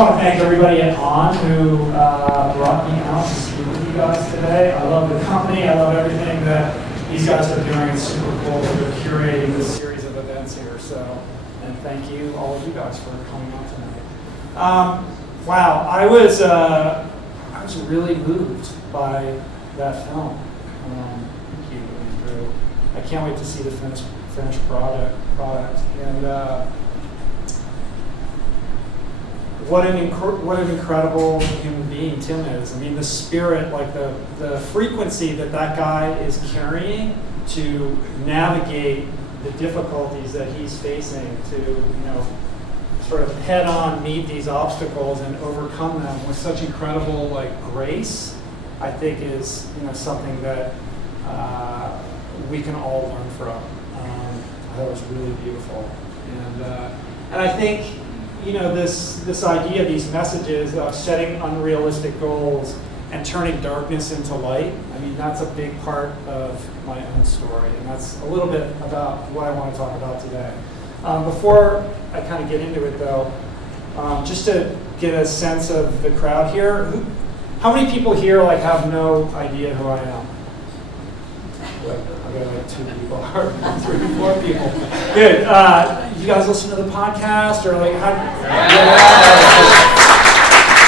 want to thank everybody at On who brought me out to speak with you guys today. I love the company. I love everything that these guys are doing. It's super cool that they're curating this series of events here. And thank you, all of you guys, for coming out tonight. Wow, I was really moved by that film. Thank you, Andrew. I can't wait to see the finished product. And what an incredible human being Tim is. I mean, the spirit, like the frequency that guy is carrying to navigate the difficulties that he's facing, to sort of head on meet these obstacles and overcome them with such incredible grace, I think is something that we can all learn from. That was really beautiful, and I think this idea, these messages of setting unrealistic goals and turning darkness into light. I mean, that's a big part of my own story, and that's a little bit about what I want to talk about today. Before I kind of get into it, though, just to get a sense of the crowd here, how many people here have no idea who I am? I got 2 people, 3, 4 people. Good. You guys listen to the podcast or how?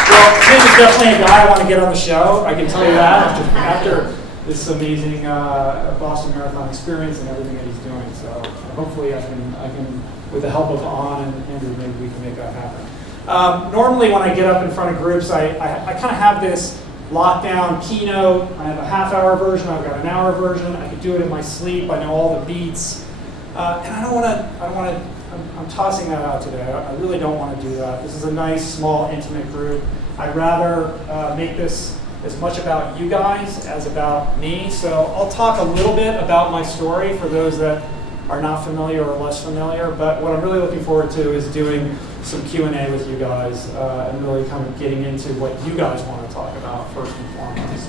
Well, Tim is definitely a guy I want to get on the show. I can tell you that after this amazing Boston Marathon experience and everything that he's doing. So hopefully I can, with the help of On and Andrew, maybe we can make that happen. Normally when I get up in front of groups, I kind of have this lockdown keynote. I have a half-hour version. I've got an hour version. I could do it in my sleep. I know all the beats, and I don't want to. I'm tossing that out today. I really don't want to do that. This is a nice, small, intimate group. I'd rather make this as much about you guys as about me. So I'll talk a little bit about my story for those that are not familiar or less familiar. But what I'm really looking forward to is doing some Q&A with you guys and really kind of getting into what you guys want to talk about first and foremost.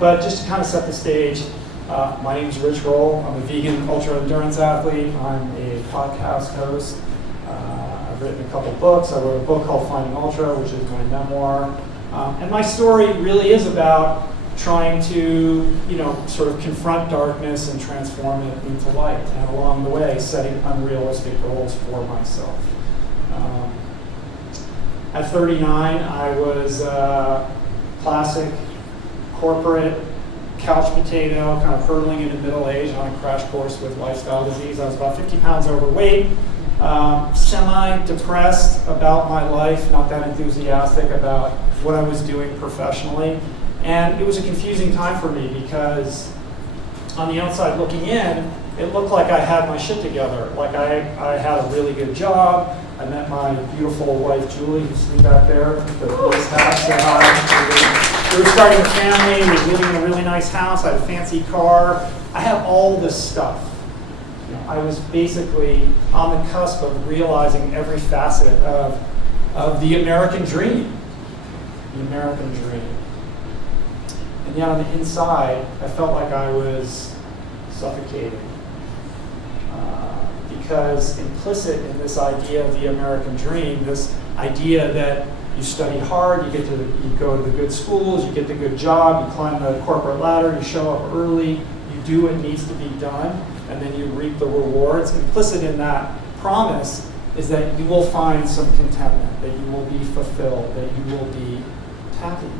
But just to kind of set the stage, my name is Rich Roll. I'm a vegan ultra-endurance athlete. I'm a podcast host. I've written a couple books. I wrote a book called Finding Ultra, which is my memoir. And my story really is about trying to, sort of confront darkness and transform it into light. And along the way, setting unrealistic goals for myself. At 39, I was classic corporate couch potato, kind of hurtling into middle age on a crash course with lifestyle disease. I was about 50 pounds overweight, semi-depressed about my life, not that enthusiastic about what I was doing professionally. And it was a confusing time for me because on the outside looking in, it looked like I had my shit together. Like I had a really good job. I met my beautiful wife, Julie, who's sitting back there. The voice house said hi. We were starting a family. We were living in a really nice house. I had a fancy car. I had all this stuff. I was basically on the cusp of realizing every facet of the American dream. The American dream. And yet on the inside, I felt like I was suffocating. Because implicit in this idea of the American dream, this idea that you study hard, you go to the good schools, you get the good job, you climb the corporate ladder, you show up early, you do what needs to be done, and then you reap the rewards. Implicit in that promise is that you will find some contentment, that you will be fulfilled, that you will be happy.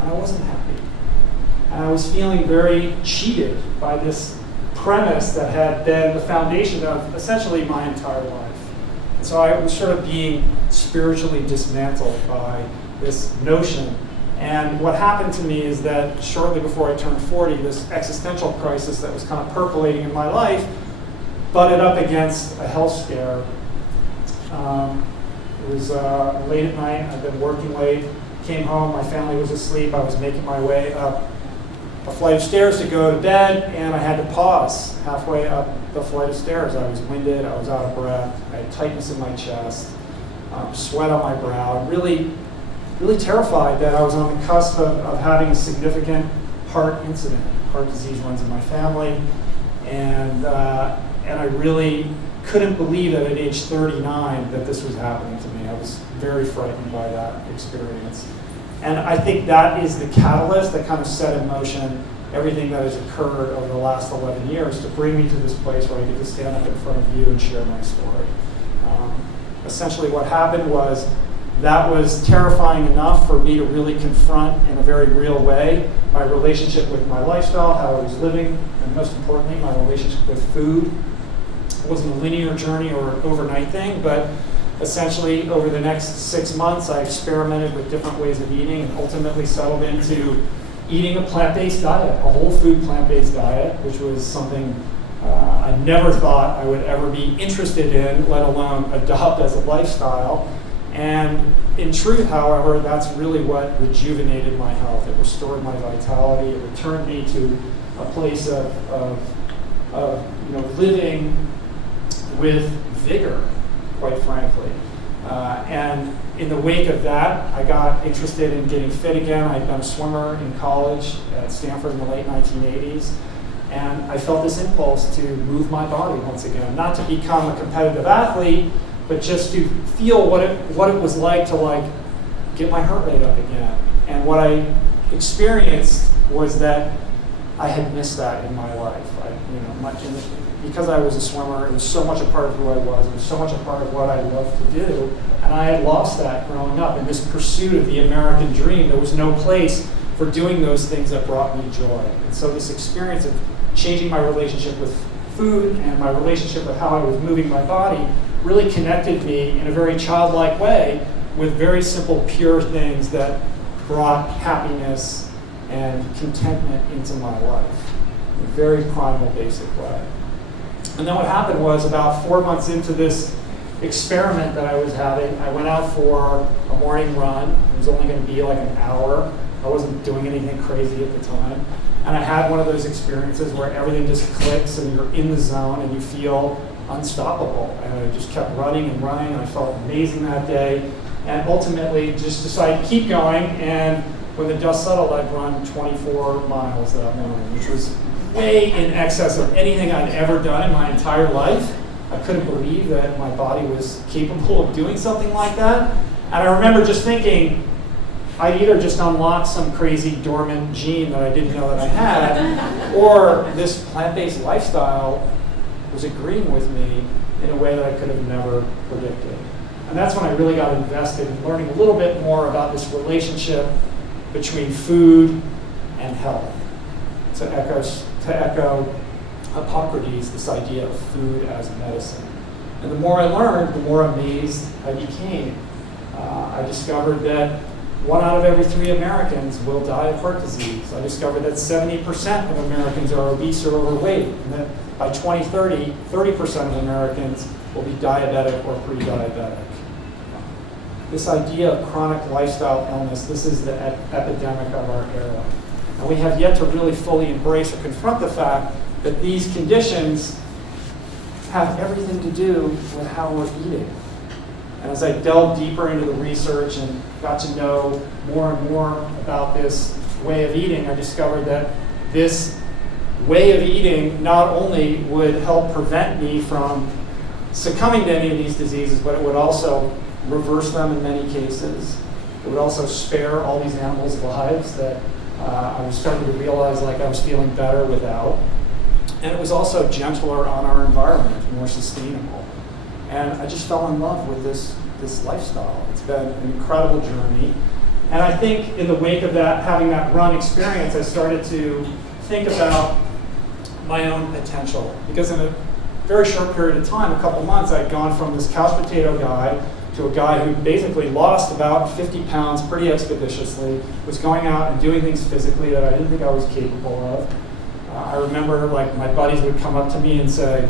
And I wasn't happy. And I was feeling very cheated by this premise that had been the foundation of essentially my entire life. And so I was sort of being spiritually dismantled by this notion. And what happened to me is that shortly before I turned 40, this existential crisis that was kind of percolating in my life butted up against a health scare. It was late at night. I'd been working late, came home, my family was asleep. I was making my way up a flight of stairs to go to bed, and I had to pause halfway up the flight of stairs. I was winded, I was out of breath, I had tightness in my chest, sweat on my brow, really terrified that I was on the cusp of having a significant heart incident. Heart disease runs in my family, and I really couldn't believe that at age 39 that this was happening to me. I was very frightened by that experience. And I think that is the catalyst that kind of set in motion everything that has occurred over the last 11 years to bring me to this place where I get to stand up in front of you and share my story. Essentially what happened was that was terrifying enough for me to really confront in a very real way my relationship with my lifestyle, how I was living, and most importantly, my relationship with food. It wasn't a linear journey or an overnight thing, but essentially over the next 6 months, I experimented with different ways of eating and ultimately settled into eating a plant-based diet, a whole food plant-based diet, which was something I never thought I would ever be interested in, let alone adopt as a lifestyle. And in truth, however, that's really what rejuvenated my health. It restored my vitality. It returned me to a place of living with vigor, quite frankly. And in the wake of that, I got interested in getting fit again. I'd been a swimmer in college at Stanford in the late 1980s. And I felt this impulse to move my body once again, not to become a competitive athlete, but just to feel what it was like to get my heart rate up again. And what I experienced was that I had missed that in my life. Because I was a swimmer, it was so much a part of who I was. It was so much a part of what I loved to do. And I had lost that growing up in this pursuit of the American dream. There was no place for doing those things that brought me joy. And so this experience of changing my relationship with food and my relationship with how I was moving my body really connected me in a very childlike way with very simple, pure things that brought happiness and contentment into my life in a very primal, basic way. And then what happened was about 4 months into this experiment that I was having, I went out for a morning run. It was only going to be like an hour. I wasn't doing anything crazy at the time. And I had one of those experiences where everything just clicks and you're in the zone and you feel unstoppable. And I just kept running and running, and I felt amazing that day. And ultimately just decided to keep going. And when the dust settled, I'd run 24 miles that morning, which was way in excess of anything I'd ever done in my entire life. I couldn't believe that my body was capable of doing something like that. And I remember just thinking, I either just unlocked some crazy dormant gene that I didn't know that I had, or this plant-based lifestyle was agreeing with me in a way that I could have never predicted. And that's when I really got invested in learning a little bit more about this relationship between food and health. To echo Hippocrates, this idea of food as medicine. And the more I learned, the more amazed I became. I discovered that 1 out of every 3 Americans will die of heart disease. I discovered that 70% of Americans are obese or overweight, and that by 2030, 30% of Americans will be diabetic or pre-diabetic. This idea of chronic lifestyle illness, this is the epidemic of our era. And we have yet to really fully embrace or confront the fact that these conditions have everything to do with how we're eating. And as I delved deeper into the research and got to know more and more about this way of eating, I discovered that this way of eating not only would help prevent me from succumbing to any of these diseases, but it would also reverse them in many cases. It would also spare all these animals' lives that I was starting to realize like I was feeling better without. And it was also gentler on our environment, more sustainable. And I just fell in love with this lifestyle. It's been an incredible journey. And I think in the wake of that, having that run experience, I started to think about my own potential. Because in a very short period of time, a couple months, I'd gone from this couch potato guy to a guy who basically lost about 50 pounds pretty expeditiously, was going out and doing things physically that I didn't think I was capable of. I remember like my buddies would come up to me and say,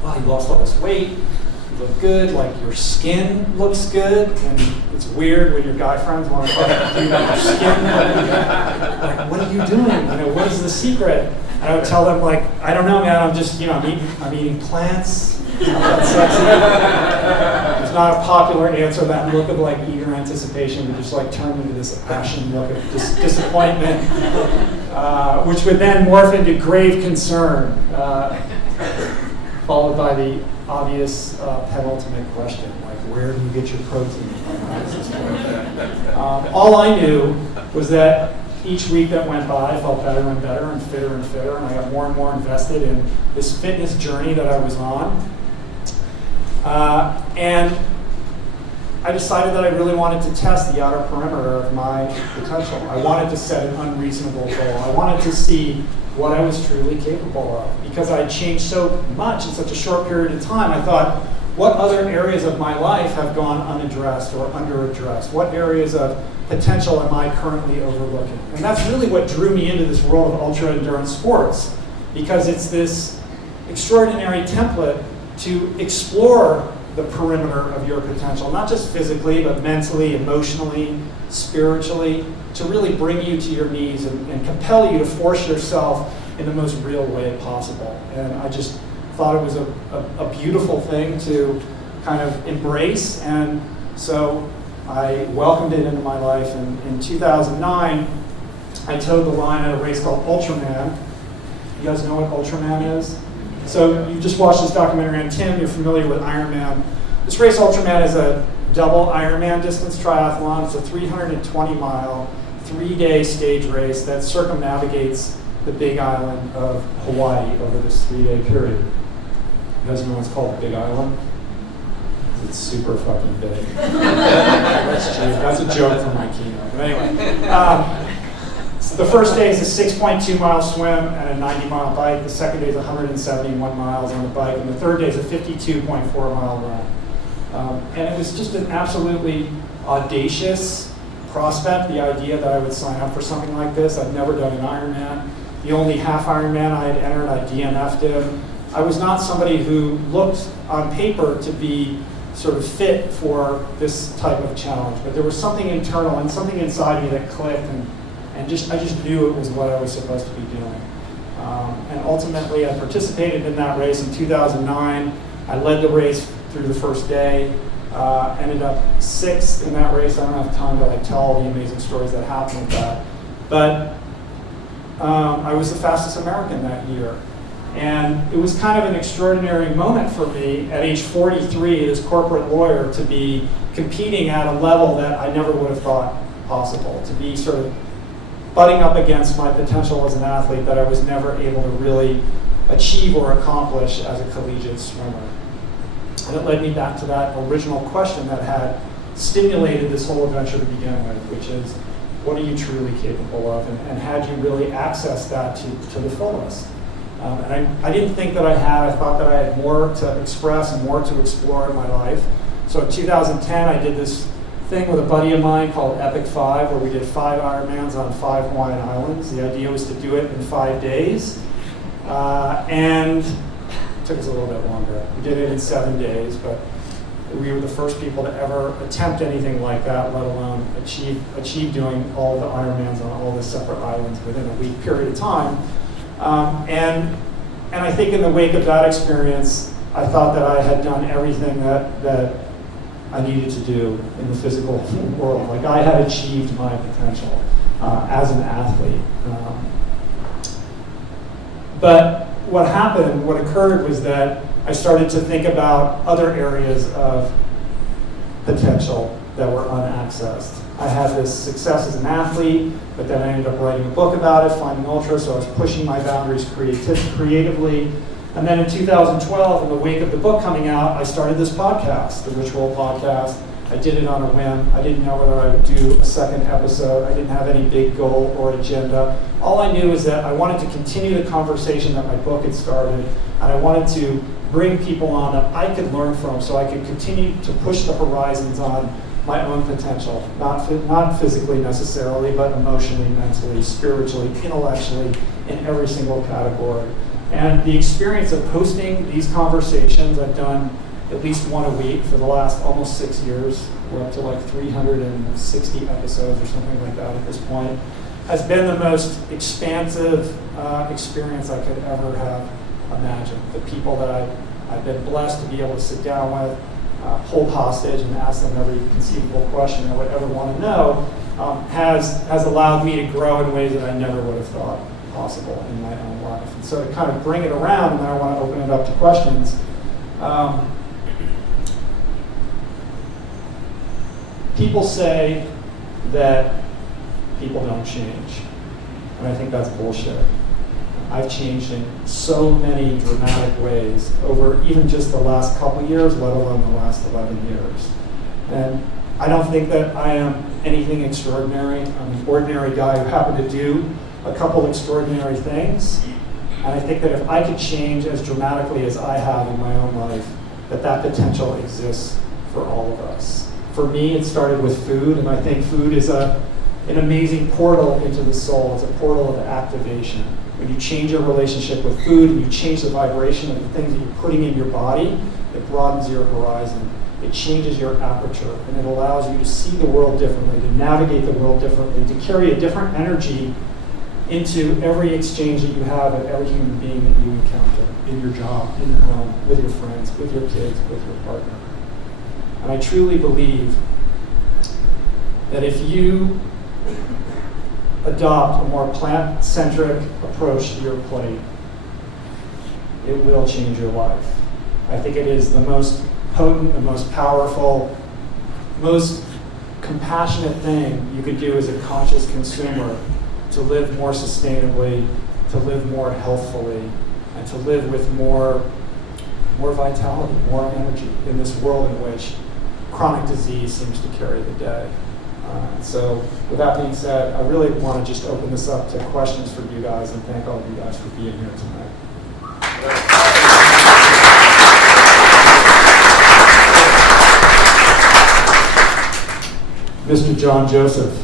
wow, you lost all this weight, you look good, like your skin looks good. And it's weird when your guy friends want to talk to you about your skin. Like, what are you doing? What is the secret? And I would tell them like, I don't know, man, I'm just, I'm eating plants. That's sexy. It's not a popular answer. That look of like eager anticipation would just like turn into this ashen look of disappointment, which would then morph into grave concern, followed by the obvious penultimate question, like where do you get your protein from? All I knew was that each week that went by, I felt better and better and fitter, and I got more and more invested in this fitness journey that I was on. And I decided that I really wanted to test the outer perimeter of my potential. I wanted to set an unreasonable goal. I wanted to see what I was truly capable of. Because I had changed so much in such a short period of time, I thought, what other areas of my life have gone unaddressed or underaddressed? What areas of potential am I currently overlooking? And that's really what drew me into this world of ultra-endurance sports, because it's this extraordinary template to explore the perimeter of your potential, not just physically, but mentally, emotionally, spiritually, to really bring you to your knees and compel you to force yourself in the most real way possible. And I just thought it was a beautiful thing to kind of embrace, and so I welcomed it into my life. And in 2009, I towed the line at a race called Ultraman. You guys know what Ultraman is? So you just watched this documentary on Tim, you're familiar with Ironman. This race, Ultraman, is a double Ironman distance triathlon. It's a 320-mile, 3-day stage race that circumnavigates the big island of Hawaii over this 3-day period. You guys know what's called the Big Island? It's super fucking big. That's a joke from my keynote. But anyway. The first day is a 6.2-mile swim and a 90-mile bike. The second day is 171 miles on the bike. And the third day is a 52.4-mile run. And it was just an absolutely audacious prospect, the idea that I would sign up for something like this. I'd never done an Ironman. The only half Ironman I had entered, I DNF'd him. I was not somebody who looked on paper to be sort of fit for this type of challenge. But there was something internal and something inside me that clicked, and I just knew it was what I was supposed to be doing. And ultimately, I participated in that race in 2009. I led the race through the first day, ended up 6th in that race. I don't have time to tell all the amazing stories that happened with that. But I was the fastest American that year. And it was kind of an extraordinary moment for me at age 43, as corporate lawyer, to be competing at a level that I never would have thought possible, to be sort of butting up against my potential as an athlete that I was never able to really achieve or accomplish as a collegiate swimmer. And it led me back to that original question that had stimulated this whole adventure to begin with, which is, what are you truly capable of? And had you really accessed that to the fullest? And I didn't think that I had. I thought that I had more to express and more to explore in my life. So in 2010, I did this thing with a buddy of mine called Epic 5, where we did 5 Ironmans on 5 Hawaiian islands. The idea was to do it in 5 days. And it took us a little bit longer. We did it in 7 days, but we were the first people to ever attempt anything like that, let alone achieve doing all the Ironmans on all the separate islands within a week period of time. And I think in the wake of that experience, I thought that I had done everything that I needed to do in the physical world. Like, I had achieved my potential as an athlete. But what happened, what occurred, was that I started to think about other areas of potential that were unaccessed. I had this success as an athlete, but then I ended up writing a book about it, Finding Ultra, so I was pushing my boundaries creatively. And then in 2012, in the wake of the book coming out, I started this podcast, the Ritual Podcast. I did it on a whim. I didn't know whether I would do a second episode. I didn't have any big goal or agenda. All I knew is that I wanted to continue the conversation that my book had started, and I wanted to bring people on that I could learn from, so I could continue to push the horizons on my own potential, not physically necessarily, but emotionally, mentally, spiritually, intellectually, in every single category. And the experience of hosting these conversations, I've done at least one a week for the last almost 6 years. We're up to like 360 episodes or something like that at this point, has been the most expansive experience I could ever have imagined. The people that I've been blessed to be able to sit down with, hold hostage and ask them every conceivable question I would ever want to know, has allowed me to grow in ways that I never would have thought possible in my own life. And so to kind of bring it around, and then I want to open it up to questions, People say that people don't change, and I think that's bullshit. I've changed in so many dramatic ways over even just the last couple years, let alone the last 11 years. And I don't think that I am anything extraordinary. I'm an ordinary guy who happened to do a couple extraordinary things. And I think that if I could change as dramatically as I have in my own life, that potential exists for all of us. For me, it started with food, and I think food is an amazing portal into the soul. It's a portal of activation. When you change your relationship with food and you change the vibration of the things that you're putting in your body, it broadens your horizon. It changes your aperture, and it allows you to see the world differently, to navigate the world differently, to carry a different energy into every exchange that you have with every human being that you encounter in your job, in your home, with your friends, with your kids, with your partner. And I truly believe that if you adopt a more plant-centric approach to your plate, it will change your life. I think it is the most potent, the most powerful, most compassionate thing you could do as a conscious consumer to live more sustainably, to live more healthfully, and to live with more vitality, more energy in this world in which chronic disease seems to carry the day. So with that being said, I really want to just open this up to questions from you guys and thank all of you guys for being here tonight. Mr. John Joseph.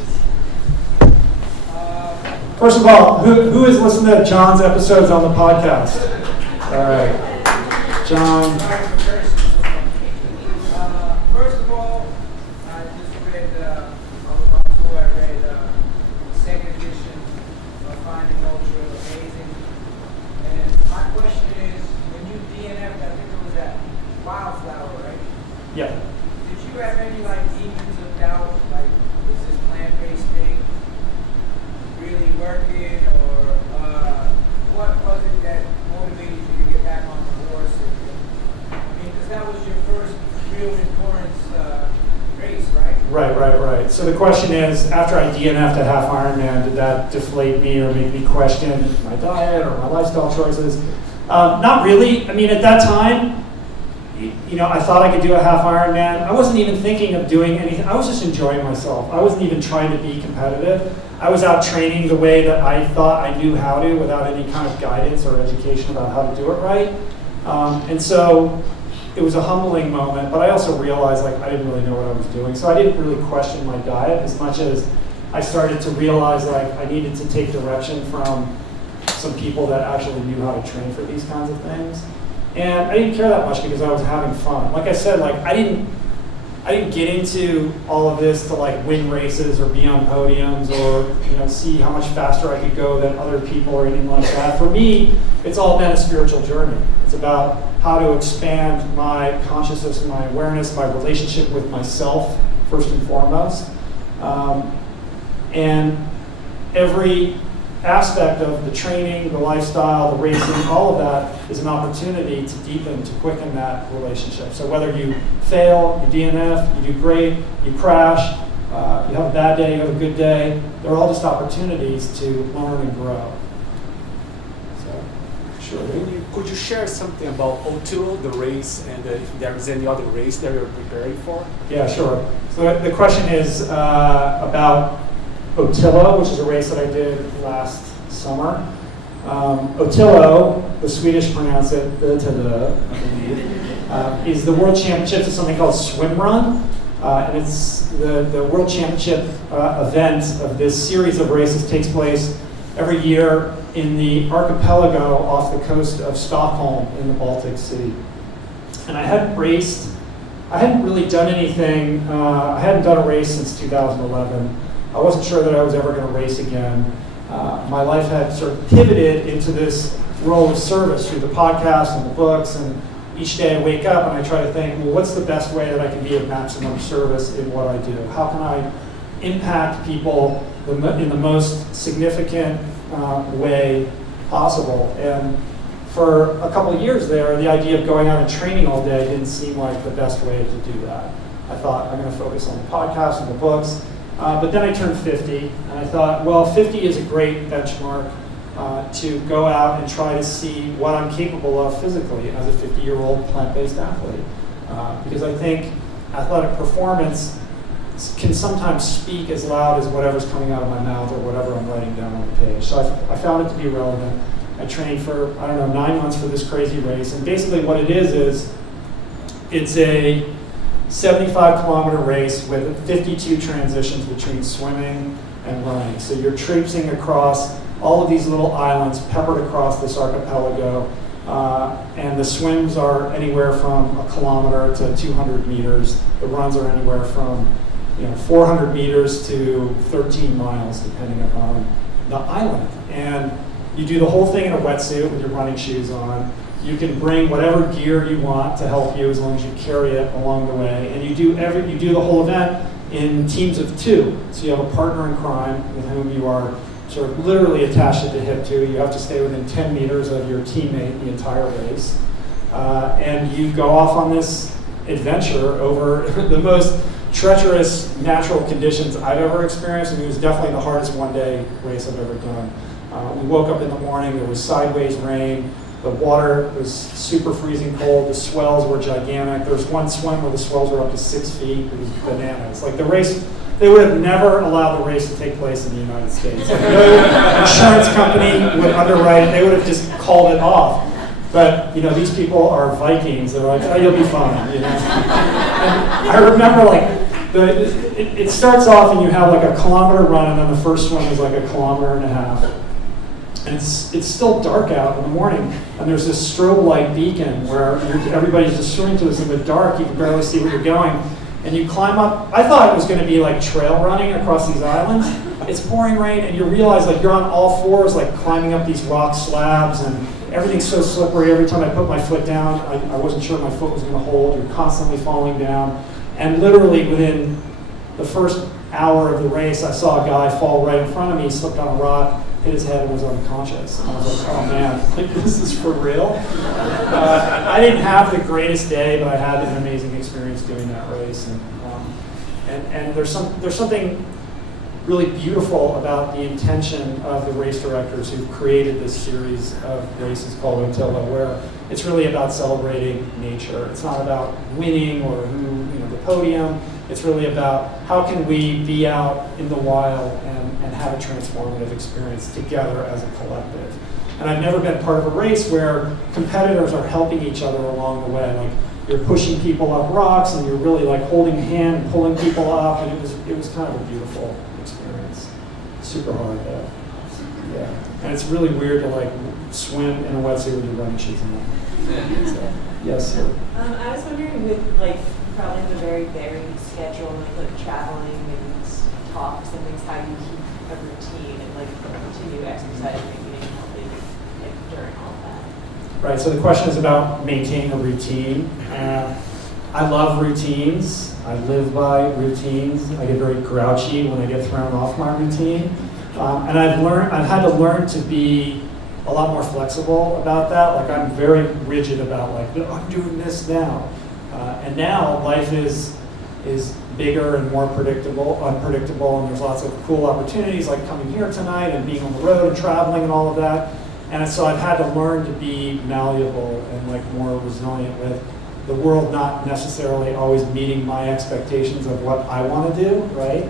First of all, who has listened to John's episodes on the podcast? All right. John. First of all, I just read, I read the second edition of Finding Ultra, amazing. And my question is, when you DNF, I think it was at Wildflower, right? Yeah. Did you have any demons of doubt, like is this plant-based thing really working, or what was it that motivated you to get back on the horse? Because that was your first real endurance race, right? Right. So the question is, after I DNF'd a half Ironman, did that deflate me or make me question my diet or my lifestyle choices? Not really. I mean, at that time, I thought I could do a half Ironman. I wasn't even thinking of doing anything. I was just enjoying myself. I wasn't even trying to be competitive. I was out training the way that I thought I knew how to without any kind of guidance or education about how to do it right. And so it was a humbling moment, but I also realized I didn't really know what I was doing. So I didn't really question my diet as much as I started to realize I needed to take direction from some people that actually knew how to train for these kinds of things. And I didn't care that much because I was having fun. Like I said, I didn't get into all of this to win races or be on podiums or see how much faster I could go than other people or anything like that. For me, it's all been a spiritual journey. It's about how to expand my consciousness and my awareness, my relationship with myself, first and foremost. And every aspect of the training, the lifestyle, the racing, all of that is an opportunity to deepen, to quicken that relationship. So whether you fail, you DNF, you do great, you crash, you have a bad day, you have a good day, they're all just opportunities to learn and grow. So, sure. Could you share something about Ultra, the race, and if there is any other race that you're preparing for? Yeah, sure. So the question is about Otillo, which is a race that I did last summer. Otillo, the Swedish pronounce it Otillo, I believe, is the World Championships of something called Swim Run. And it's the World Championship event of this series of races takes place every year in the archipelago off the coast of Stockholm in the Baltic Sea. And I hadn't really done anything, I hadn't done a race since 2011. I wasn't sure that I was ever going to race again. My life had sort of pivoted into this role of service through the podcast and the books, and each day I wake up and I try to think, well, what's the best way that I can be of maximum service in what I do? How can I impact people in the most significant way possible? And for a couple of years there, the idea of going out and training all day didn't seem like the best way to do that. I thought, I'm going to focus on the podcast and the books. But then I turned 50, and I thought, well, 50 is a great benchmark to go out and try to see what I'm capable of physically as a 50-year-old plant-based athlete. Because I think athletic performance can sometimes speak as loud as whatever's coming out of my mouth or whatever I'm writing down on the page. So I found it to be relevant. I trained for, 9 months for this crazy race. And basically what it is it's a 75-kilometer race with 52 transitions between swimming and running. So you're traipsing across all of these little islands peppered across this archipelago. And the swims are anywhere from 1 kilometer to 200 meters. The runs are anywhere from 400 meters to 13 miles, depending upon the island. And you do the whole thing in a wetsuit with your running shoes on. You can bring whatever gear you want to help you as long as you carry it along the way. And you do the whole event in teams of 2. So you have a partner in crime with whom you are sort of literally attached at the hip to. You have to stay within 10 meters of your teammate the entire race. And you go off on this adventure over the most treacherous natural conditions I've ever experienced. And it was definitely the hardest one-day race I've ever done. We woke up in the morning, there was sideways rain, the water was super freezing cold, the swells were gigantic. There was one swim where the swells were up to 6 feet. It was bananas. Like the race, they would have never allowed the race to take place in the United States. Like no insurance company would underwrite it. They would have just called it off. But these people are Vikings. They're like, oh, you'll be fine. And I remember it starts off and you have like a kilometer run, and then the first swim is like 1.5 kilometers. And it's still dark out in the morning, and there's this strobe light beacon where everybody's just swimming to this in the dark. You can barely see where you're going. And you climb up. I thought it was going to be like trail running across these islands. It's pouring rain, and you realize like you're on all fours, like climbing up these rock slabs, and everything's so slippery. Every time I put my foot down, I wasn't sure my foot was going to hold. You're constantly falling down. And literally within the first hour of the race, I saw a guy fall right in front of me, slipped on a rock, hit his head, and was unconscious. And I was like, oh man, this is for real? I didn't have the greatest day, but I had an amazing experience doing that race. And there's something really beautiful about the intention of the race directors who've created this series of races called Otilla, where it's really about celebrating nature. It's not about winning or the podium. It's really about how can we be out in the wild and have a transformative experience together as a collective. And I've never been part of a race where competitors are helping each other along the way. Like you're pushing people up rocks and you're really like holding a hand and pulling people up, and it was kind of a beautiful experience. Super hard though. Yeah. And it's really weird to like swim in a wetsuit with your running shoes on. So, yes, sir. I was wondering with probably the very varied schedule, like traveling and talks and things, how you keep a routine and continue exercising and eating healthy during all of that. Right, so the question is about maintaining a routine. I love routines. I live by routines. I get very grouchy when I get thrown off my routine. And I've had to learn to be a lot more flexible about that. Like I'm very rigid about I'm doing this now. And now life is bigger and more unpredictable, and there's lots of cool opportunities like coming here tonight and being on the road and traveling and all of that. And so I've had to learn to be malleable and more resilient with the world not necessarily always meeting my expectations of what I want to do, right?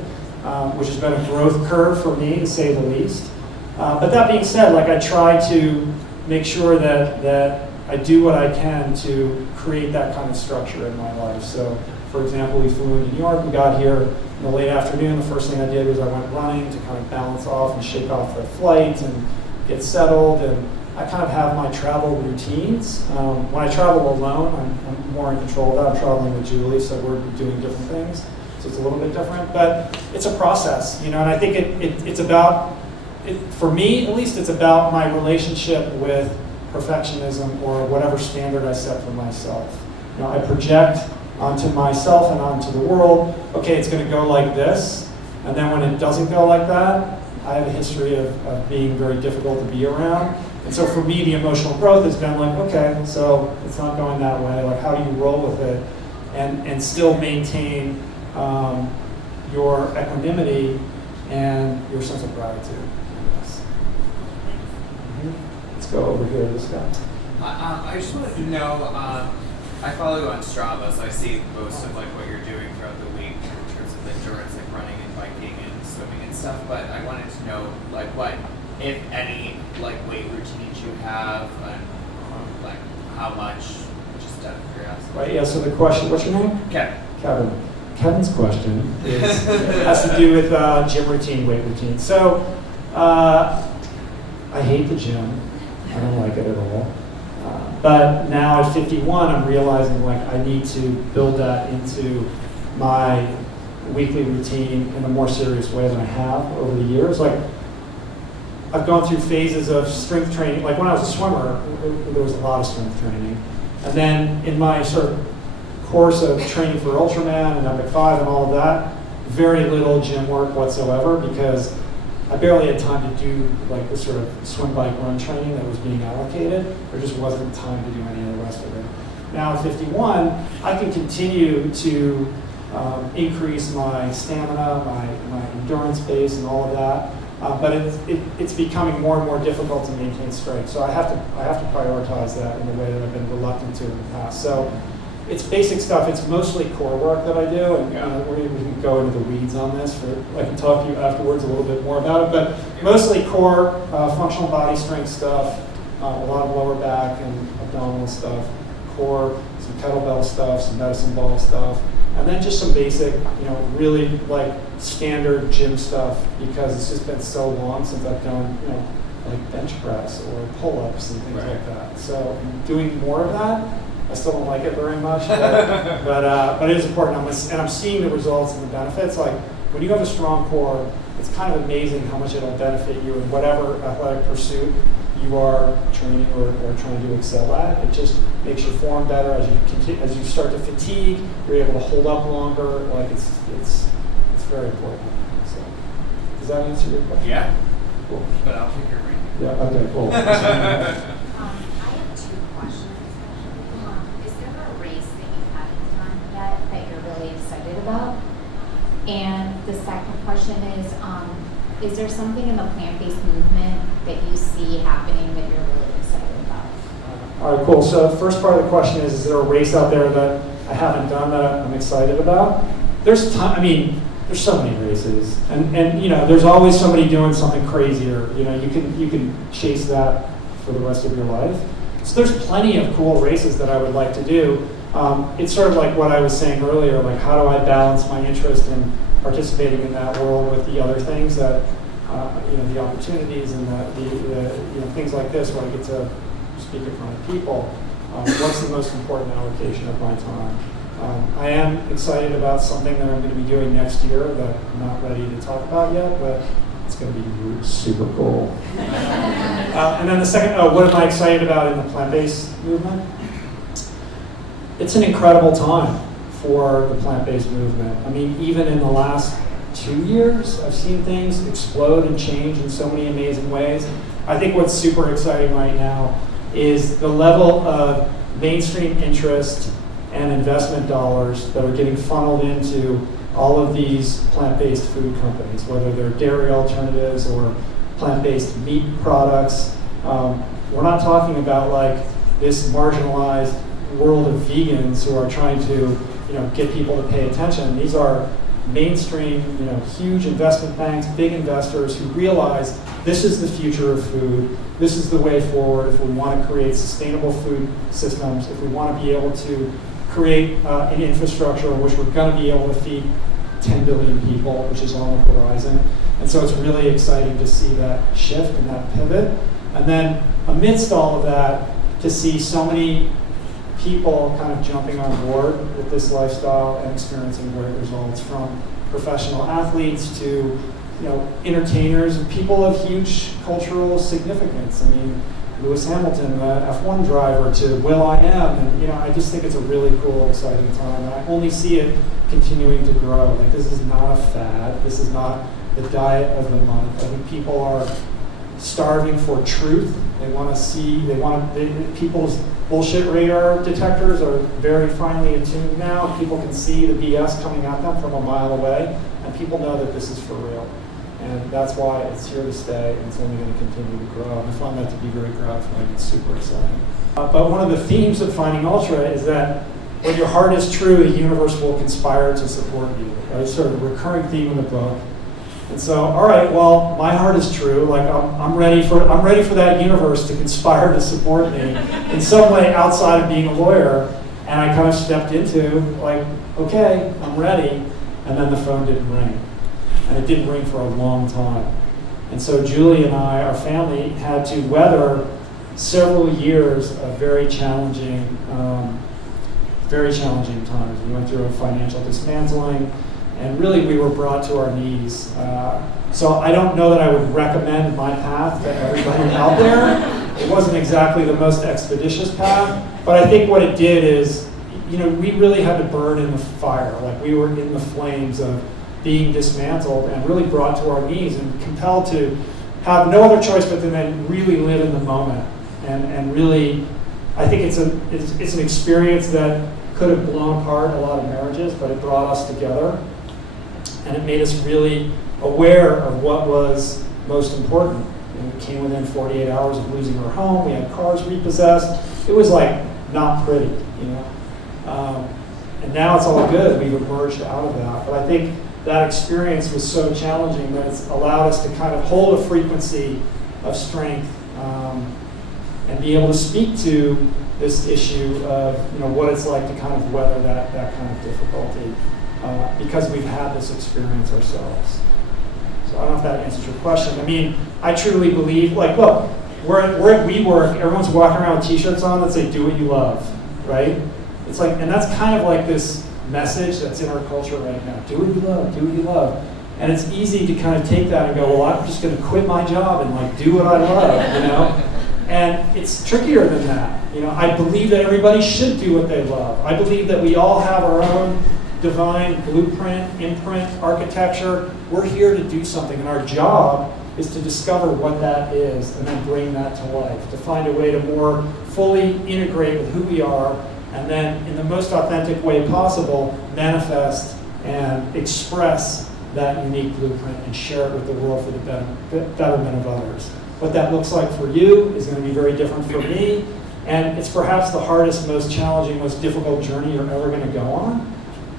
Which has been a growth curve for me, to say the least. But that being said, I try to make sure that I do what I can to create that kind of structure in my life. So, for example, we flew into New York, we got here in the late afternoon. The first thing I did was I went running to kind of balance off and shake off the flight and get settled. And I kind of have my travel routines. When I travel alone, I'm more in control of that. I'm traveling with Julie, so we're doing different things. So it's a little bit different, but it's a process, and I think it's about, for me at least, it's about my relationship with perfectionism or whatever standard I set for myself. I project onto myself and onto the world, okay, it's going to go like this, and then when it doesn't go like that, I have a history of being very difficult to be around, And so for me, the emotional growth has been like, okay, so it's not going that way. Like, how do you roll with it and still maintain your equanimity and your sense of gratitude? Yes. Let's go over here to this guy. I just wanted to know, I follow you on Strava, so I see most of like what you're doing throughout the week in terms of endurance, like running and biking and swimming and stuff. But I wanted to know, like, what, if any, like weight routines you have, and like how much, just out of curiosity. Right. Yeah. So the question. What's your name? Kevin. Kevin. Kevin's question has to do with gym routine, weight routine. So I hate the gym. I don't like it at all. But now at 51, I'm realizing like I need to build that into my weekly routine in a more serious way than I have over the years. Like I've gone through phases of strength training. Like when I was a swimmer, there was a lot of strength training. And then in my sort of course of training for Ultraman and Epic 5 and all of that, very little gym work whatsoever because I barely had time to do like the sort of swim, bike, run training that was being allocated. There just wasn't time to do any of the rest of it. Now at 51, I can continue to increase my stamina, my endurance base, and all of that. But it's becoming more and more difficult to maintain strength. So I have to prioritize that in a way that I've been reluctant to in the past. So it's basic stuff. It's mostly core work that I do, and we can go into the weeds on this. I can talk to you afterwards a little bit more about it, but mostly core functional body strength stuff, a lot of lower back and abdominal stuff, core, some kettlebell stuff, some medicine ball stuff, and then just some basic, really like standard gym stuff because it's just been so long since I've done, like bench press or pull-ups and things like that. So I'm doing more of that. I still don't like it very much, but it is important. I'm seeing the results and the benefits. Like when you have a strong core, it's kind of amazing how much it'll benefit you in whatever athletic pursuit you are training or trying to excel at. It just makes your form better as you start to fatigue. You're able to hold up longer. Like it's very important. So, does that answer your question? Yeah. Cool. But I'll pick your brain. Yeah. Okay. Cool. I have two questions. Is there a race that you haven't done yet that you're really excited about? And the second question is there something in the plant-based movement that you see happening that you're really excited about? All right, cool. So the first part of the question is there a race out there that I haven't done that I'm excited about? There's so many races, and there's always somebody doing something crazier. You can chase that for the rest of your life. So there's plenty of cool races that I would like to do. It's sort of like what I was saying earlier, like how do I balance my interest in participating in that world with the other things that, the opportunities and the things like this where I get to speak in front of people. What's the most important allocation of my time? I am excited about something that I'm going to be doing next year that I'm not ready to talk about yet, but it's going to be super cool. And then the second, what am I excited about in the plant-based movement? It's an incredible time for the plant-based movement. I mean, even in the last 2 years, I've seen things explode and change in so many amazing ways. I think what's super exciting right now is the level of mainstream interest and investment dollars that are getting funneled into all of these plant-based food companies, whether they're dairy alternatives or plant-based meat products. We're not talking about like this marginalized world of vegans who are trying to get people to pay attention. These are mainstream, huge investment banks, big investors who realize this is the future of food. This is the way forward if we want to create sustainable food systems, if we want to be able to create an infrastructure in which we're going to be able to feed 10 billion people, which is on the horizon. And so it's really exciting to see that shift and that pivot. And then amidst all of that, to see so many people kind of jumping on board with this lifestyle and experiencing great results, from professional athletes to entertainers and people of huge cultural significance. I mean, Lewis Hamilton, the F1 driver, to will.i.am, and I just think it's a really cool, exciting time. And I only see it continuing to grow. Like, this is not a fad. This is not the diet of the month. I think people are starving for truth. They want people's bullshit radar detectors are very finely attuned now. People can see the BS coming at them from a mile away, and people know that this is for real. And that's why it's here to stay, and it's only going to continue to grow. And I find that to be very gratifying and super exciting. But one of the themes of Finding Ultra is that when your heart is true, the universe will conspire to support you. Right? It's sort of a recurring theme in the book. And so, all right, well, my heart is true. Like I'm ready for that universe to conspire to support me in some way outside of being a lawyer. And I kind of stepped into like, okay, I'm ready. And then the phone didn't ring. And it didn't ring for a long time. And so Julie and I, our family, had to weather several years of very challenging times. We went through a financial dismantling, and really we were brought to our knees. So I don't know that I would recommend my path to everybody out there. It wasn't exactly the most expeditious path, but I think what it did is, we really had to burn in the fire. Like we were in the flames of being dismantled and really brought to our knees and compelled to have no other choice but to then really live in the moment. And really, I think it's an experience that could have blown apart a lot of marriages, but it brought us together. And it made us really aware of what was most important. And we came within 48 hours of losing our home. We had cars repossessed. It was like not pretty, And now it's all good. We've emerged out of that. But I think that experience was so challenging that it's allowed us to kind of hold a frequency of strength and be able to speak to this issue of what it's like to kind of weather that kind of difficulty because we've had this experience ourselves. So I don't know if that answers your question. I mean, I truly believe, like, look, we're at WeWork, everyone's walking around with t-shirts on that say, do what you love, right? It's like, and that's kind of like this message that's in our culture right now. Do what you love, do what you love. And it's easy to kind of take that and go, well, I'm just going to quit my job and like do what I love, And it's trickier than that. I believe that everybody should do what they love. I believe that we all have our own divine blueprint, imprint, architecture. We're here to do something, and our job is to discover what that is and then bring that to life, to find a way to more fully integrate with who we are, and then in the most authentic way possible, manifest and express that unique blueprint and share it with the world for the betterment of others. What that looks like for you is going to be very different for me, and it's perhaps the hardest, most challenging, most difficult journey you're ever going to go on.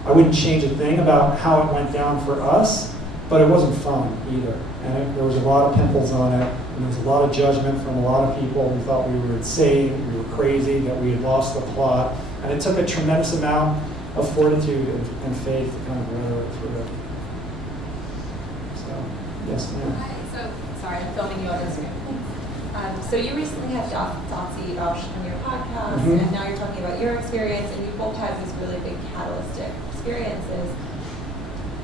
I wouldn't change a thing about how it went down for us, but it wasn't fun either. And there was a lot of pimples on it, and there was a lot of judgment from a lot of people who thought we were insane, we were crazy, that we had lost the plot. And it took a tremendous amount of fortitude and faith to kind of weather it through it. So, yes, ma'am. Hi, sorry, I'm filming you on Instagram. So you recently had Dotsy Rausch on your podcast, and now you're talking about your experience, and you both had these really big catalytic experiences.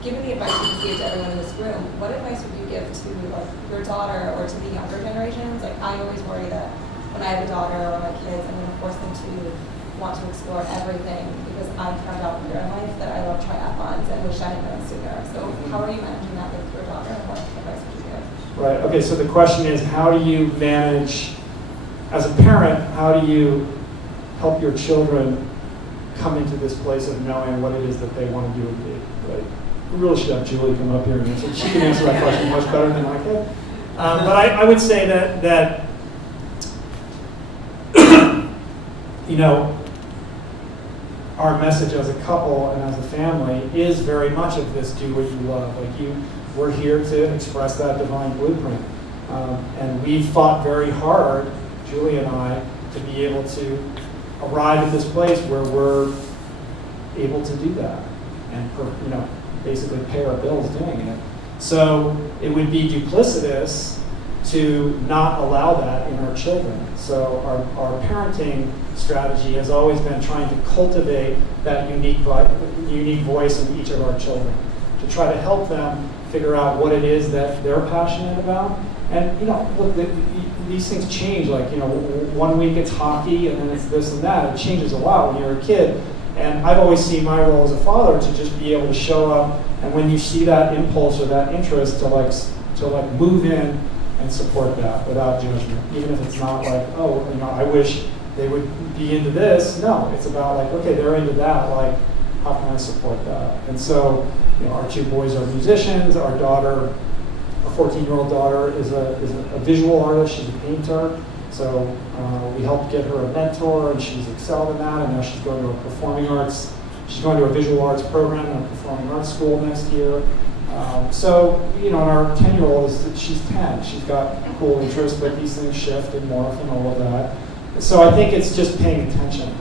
Given the advice you gave to everyone in this room, what advice would you give to your daughter or to the younger generations? Like, I always worry that when I have a daughter or my kids, I'm going to force them to want to explore everything because I found out later in life that I love triathlons and wish I had known sooner. So how are you managing that with your daughter, and what advice would you give? Right, okay, so the question is, how do you manage, as a parent, how do you help your children come into this place of knowing what it is that they want to do and be, right? We really should have Julie come up here and answer. She can answer that question much better than I can. But I would say that our message as a couple and as a family is very much of this: do what you love. We're here to express that divine blueprint, and we've fought very hard, Julie and I, to be able to arrive at this place where we're able to do that, and basically pay our bills doing it. So it would be duplicitous to not allow that in our children. So our parenting strategy has always been trying to cultivate that unique voice in each of our children, to try to help them figure out what it is that they're passionate about. And look, these things change. Like 1 week it's hockey, and then it's this and that. It changes a lot when you're a kid. And I've always seen my role as a father to just be able to show up, and when you see that impulse or that interest to move in and support that without judgment, even if it's not like, oh, I wish they would be into this. No, it's about like, okay, they're into that, like, how can I support that? And so, our 2 boys are musicians. Our daughter, our 14-year-old daughter, is a visual artist. She's a painter. So we helped get her a mentor, and she's excelled in that. And now she's going to a performing arts. She's going to a visual arts program in a performing arts school next year. And our 10-year-old she's 10. She's got cool interests, but these things shift and morph and all of that. So I think it's just paying attention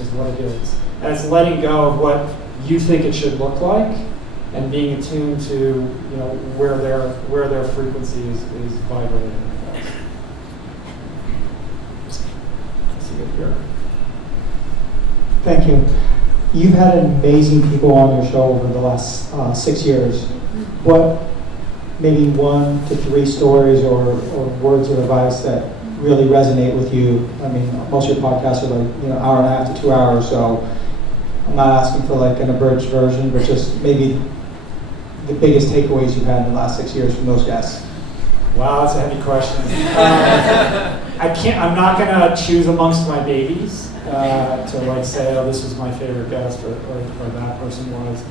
is what it is. And it's letting go of what you think it should look like and being attuned to, where their frequency is vibrating. Let's see it here. Thank you. You've had amazing people on your show over the last 6 years. What maybe 1 to 3 stories or words of advice that really resonate with you? I mean, most of your podcasts are like, hour and a half to 2 hours, so I'm not asking for like an abridged version, but just maybe the biggest takeaways you've had in the last 6 years from those guests. Wow, that's a heavy question. I'm not gonna choose amongst my babies to like say, oh, this was my favorite guest or that person was.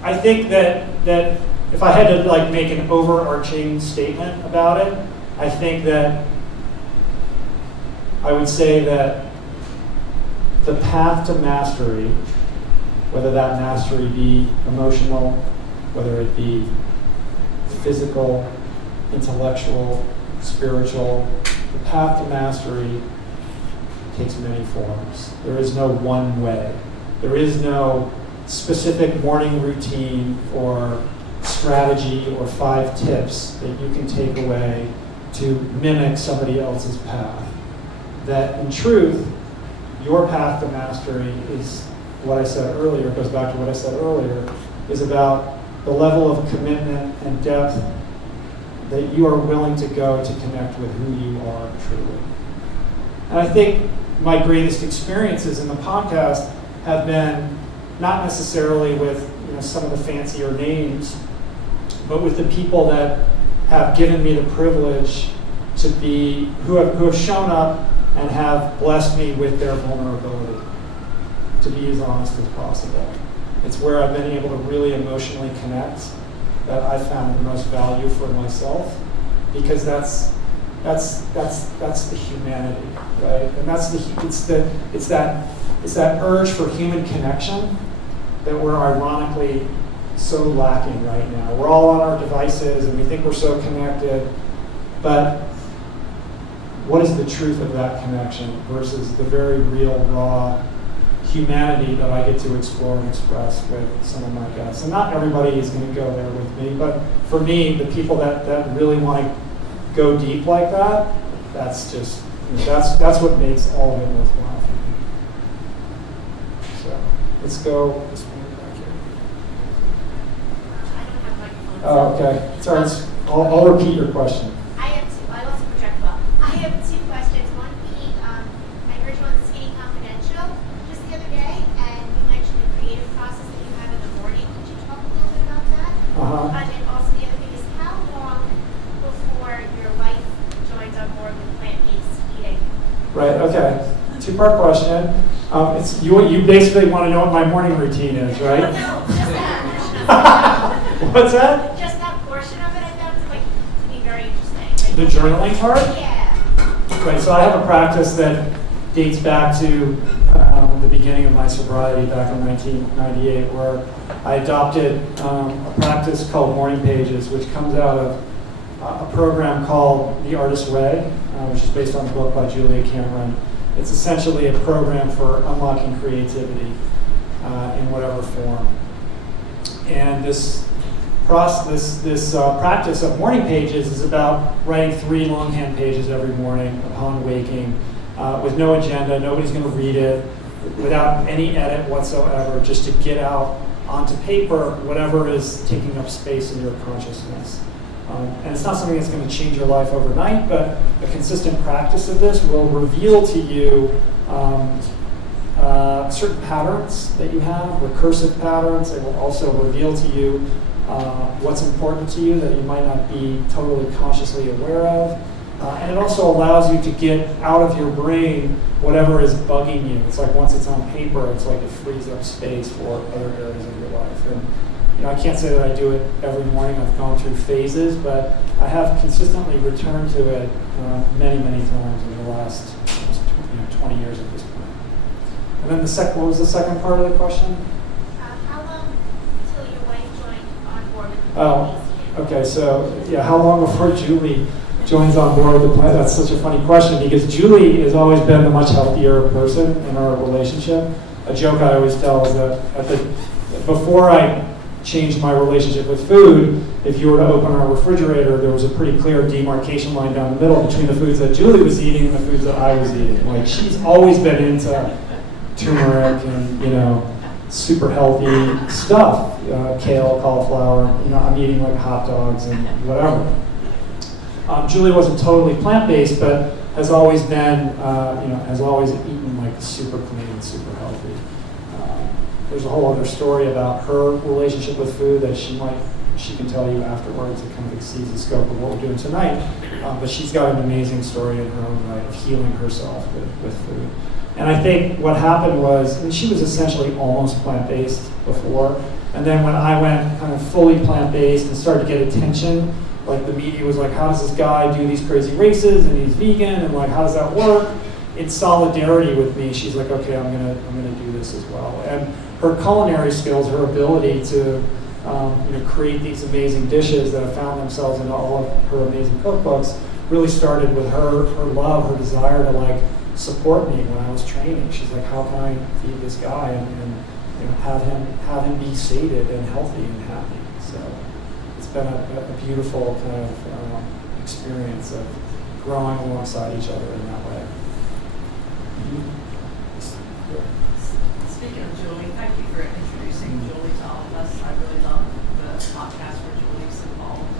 I think that if I had to like make an overarching statement about it, I think that I would say that the path to mastery, whether that mastery be emotional, whether it be physical, intellectual, spiritual, the path to mastery takes many forms. There is no one way. There is no specific morning routine or strategy or 5 tips that you can take away to mimic somebody else's path. That in truth, your path to mastery is what I said earlier, goes back to what I said earlier, is about the level of commitment and depth that you are willing to go to connect with who you are truly. And I think my greatest experiences in the podcast have been not necessarily with some of the fancier names, but with the people that have given me the privilege to be, who have shown up and have blessed me with their vulnerability, to be as honest as possible. It's where I've been able to really emotionally connect that I've found the most value for myself, because that's the humanity, right? And it's that urge for human connection that we're ironically so lacking right now. We're all on our devices and we think we're so connected, but what is the truth of that connection versus the very real, raw humanity that I get to explore and express with some of my guests? And not everybody is going to go there with me, but for me, the people that really want to go deep like that, that's just, that's what makes all of it worthwhile for me. So let's go this one back here. I don't have microphones. Oh, okay. Sorry, I'll repeat your question. I have 2. I also project well. I have 2 questions. One being, I heard you on the Skinny Confidential just the other day, and you mentioned the creative process that you have in the morning. Could you talk a little bit about that? Uh-huh. And then also the other thing is, how long before your wife joins on board with plant-based eating? Right, okay. 2-part question. It's you basically want to know what my morning routine is, right? No, just that portion of it. What's that? Just that portion of it, I found to be very interesting. The journaling part? Yeah. Right, so I have a practice that dates back to the beginning of my sobriety back in 1998, where I adopted a practice called Morning Pages, which comes out of a program called The Artist's Way, which is based on a book by Julia Cameron. It's essentially a program for unlocking creativity in whatever form. And this practice of morning pages is about writing 3 longhand pages every morning upon waking, with no agenda. Nobody's going to read it, without any edit whatsoever, just to get out onto paper whatever is taking up space in your consciousness. And it's not something that's going to change your life overnight, but a consistent practice of this will reveal to you certain patterns that you have, recursive patterns. It will also reveal to you what's important to you that you might not be totally consciously aware of. And it also allows you to get out of your brain whatever is bugging you. It's like once it's on paper, it's like it frees up space for other areas of your life. And I can't say that I do it every morning. I've gone through phases, but I have consistently returned to it many, many times in the last 20 years at this point. And then what was the second part of the question? How long till your wife joined on board with the Oh, PlantBased? okay. So yeah, how long before Julie joins on board with the plan? That's such a funny question because Julie has always been a much healthier person in our relationship. A joke I always tell is that before I changed my relationship with food, if you were to open our refrigerator, there was a pretty clear demarcation line down the middle between the foods that Julie was eating and the foods that I was eating. Like she's always been into turmeric and super healthy stuff, kale, cauliflower. I'm eating like hot dogs and whatever. Julie wasn't totally plant-based, but has always been, has always eaten like super clean, super healthy. There's a whole other story about her relationship with food that she can tell you afterwards. It kind of exceeds the scope of what we're doing tonight. But she's got an amazing story in her own right of healing herself with food. And I think what happened was, she was essentially almost plant-based before. And then when I went kind of fully plant-based and started to get attention, like the media was like, how does this guy do these crazy races and he's vegan and like how does that work? In solidarity with me, she's like, okay, I'm gonna do this as well. And her culinary skills, her ability to create these amazing dishes that have found themselves in all of her amazing cookbooks really started with her love, her desire to like support me when I was training. She's like, how can I feed this guy and have him be sated and healthy and happy? So it's been a beautiful kind of experience of growing alongside each other in that way. Speaking of Julie, thank you for introducing Julie to all of us. I really love the podcast where Julie's involved.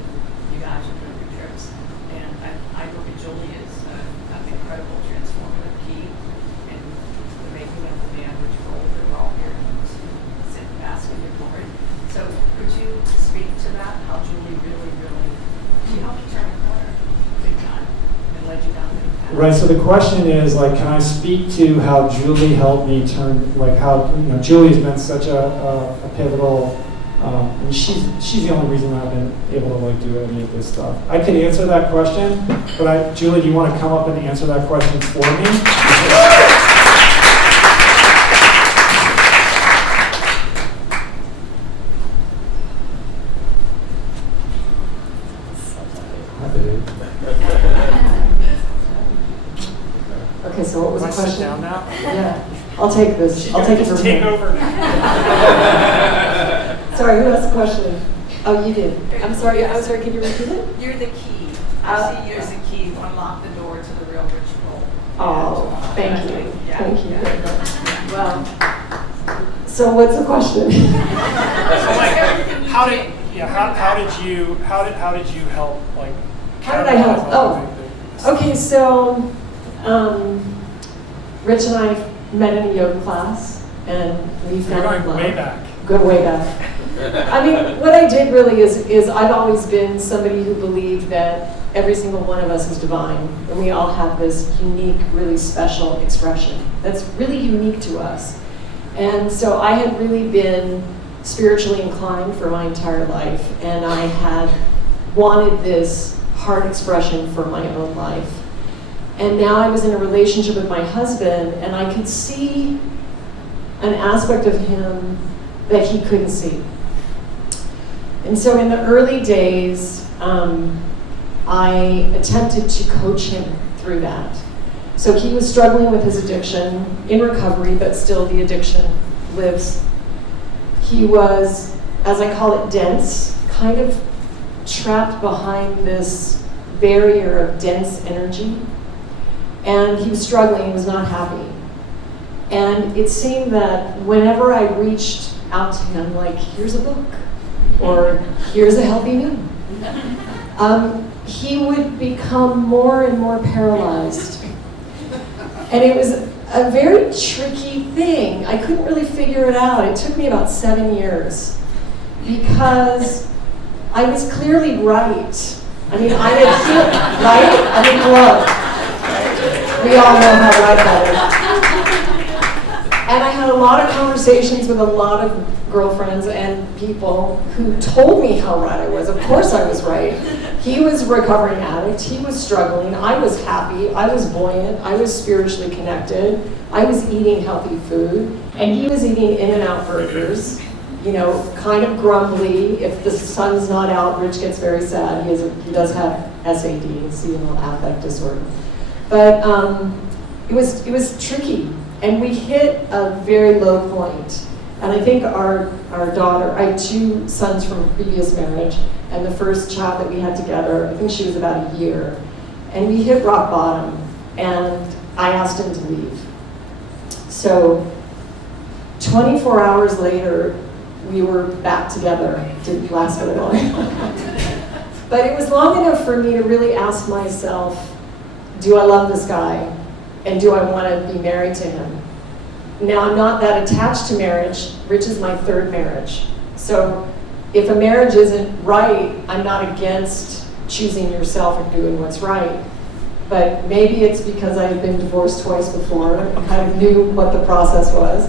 You guys are doing your trips. And I look at Julie as an incredible transformative key in the making of the man which role that we're all here sit and bask in your glory. So could you speak to that? How Julie really, she helped you turn a corner big time and led you down the path. Right, so the question is, like, can I speak to how Julie helped me turn, like, how, Julie's been such a pivotal, and she's the only reason I've been able to, like, do any of this stuff. I could answer that question, but Julie, do you want to come up and answer that question for me? Okay, so what was the Sit question? down now? Yeah, I'll take this. I'll take it from Just take here. over. Sorry, who asked the question? Oh, you did. I'm sorry, can you repeat it? You're the key. I see you as the key to unlock the door to the real ritual. Oh, thank you. Yeah. Thank you very much. Well, so what's the question? So, like, how did you help, like, How did I help? Oh, okay, so Rich and I met in a yoga class, and we You're found going way back. Go way back. I mean, what I did really is I've always been somebody who believed that every single one of us is divine, and we all have this unique, really special expression that's really unique to us. And so I had really been spiritually inclined for my entire life, and I had wanted this heart expression for my own life. And now I was in a relationship with my husband, and I could see an aspect of him that he couldn't see. And so in the early days, I attempted to coach him through that. So he was struggling with his addiction, in recovery, but still the addiction lives. He was, as I call it, dense, kind of trapped behind this barrier of dense energy. And he was struggling, he was not happy. And it seemed that whenever I reached out to him, like, here's a book, or here's a healthy meal, he would become more and more paralyzed. And it was a very tricky thing. I couldn't really figure it out. It took me about 7 years, because I was clearly right. I mean, I didn't feel, right? I mean, hello. We all know how right that is. And I had a lot of conversations with a lot of girlfriends and people who told me how right I was. Of course I was right. He was a recovering addict. He was struggling. I was happy. I was buoyant. I was spiritually connected. I was eating healthy food. And he was eating In-N-Out burgers, you know, kind of grumbly. If the sun's not out, Rich gets very sad. He does have SAD, seasonal affect disorder. But it was tricky. And we hit a very low point. And I think our daughter, I have 2 sons from a previous marriage, and the first child that we had together, I think she was about a year. And we hit rock bottom, and I asked him to leave. So 24 hours later, we were back together. It didn't last very long. But it was long enough for me to really ask myself, do I love this guy? And do I want to be married to him? Now, I'm not that attached to marriage. Rich is my 3rd marriage. So if a marriage isn't right, I'm not against choosing yourself and doing what's right. But maybe it's because I had been divorced twice before and kind of knew what the process was.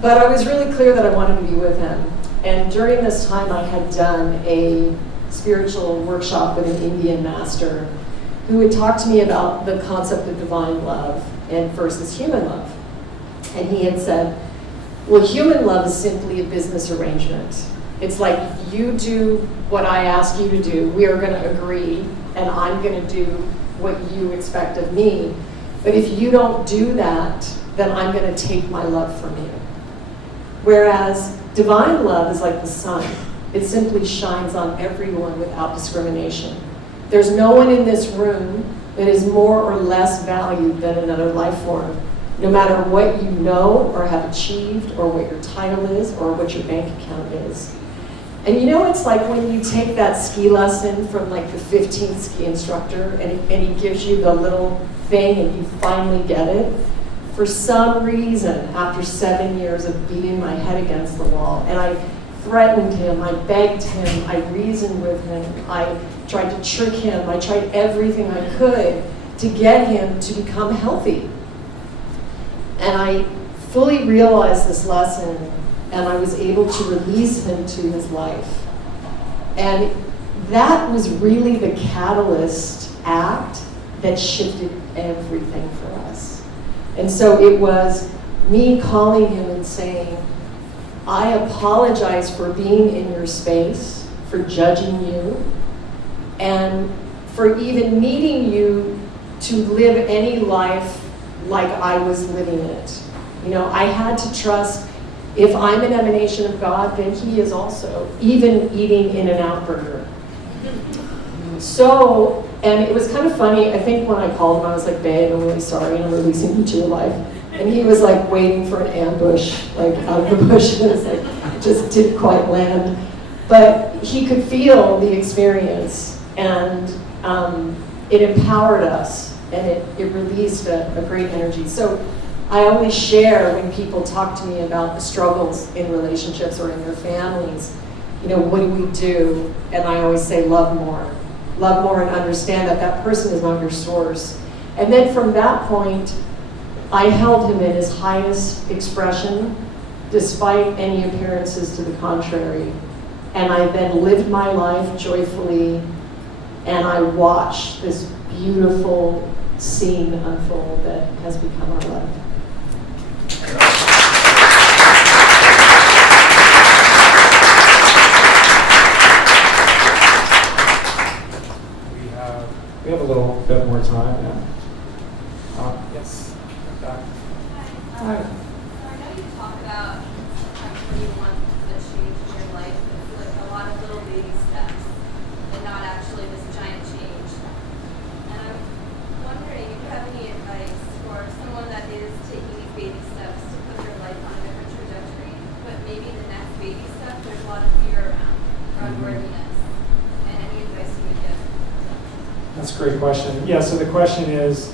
But I was really clear that I wanted to be with him. And during this time, I had done a spiritual workshop with an Indian master who would talk to me about the concept of divine love and versus human love. And he had said, well, human love is simply a business arrangement. It's like, you do what I ask you to do, we are gonna agree, and I'm gonna do what you expect of me. But if you don't do that, then I'm gonna take my love from you. Whereas divine love is like the sun. It simply shines on everyone without discrimination. There's no one in this room that is more or less valued than another life form, no matter what you know or have achieved or what your title is or what your bank account is. And you know, it's like when you take that ski lesson from like the 15th ski instructor and he gives you the little thing and you finally get it. For some reason, after 7 years of beating my head against the wall, and I threatened him, I begged him, I reasoned with him, I tried to trick him, I tried everything I could to get him to become healthy. And I fully realized this lesson, and I was able to release him to his life. And that was really the catalyst act that shifted everything for us. And so it was me calling him and saying, I apologize for being in your space, for judging you, and for even needing you to live any life like I was living it. You know, I had to trust, if I'm an emanation of God, then he is also, even eating In-N-Out burger. So, and it was kind of funny, I think when I called him, I was like, babe, I'm really sorry, and I'm releasing you to your life. And he was like waiting for an ambush, like out of the bushes, like it just didn't quite land. But he could feel the experience, and it empowered us, and it released a great energy. So I always share when people talk to me about the struggles in relationships or in their families, you know, what do we do? And I always say, love more. Love more and understand that that person is not your source. And then from that point, I held him in his highest expression, despite any appearances to the contrary. And I then lived my life joyfully, and I watched this beautiful scene unfold that has become our life. We have a little bit more time now. Yes. Back. So Hi. I know you talk about when you want the change in your life, it's like a lot of little baby steps and not actually this giant change. And I'm wondering if you have any advice for someone that is taking these baby steps to put their life on a different trajectory, but maybe the next baby step, there's a lot of fear around or unworthiness. And any advice you would give? That's a great question. Yeah, so the question is,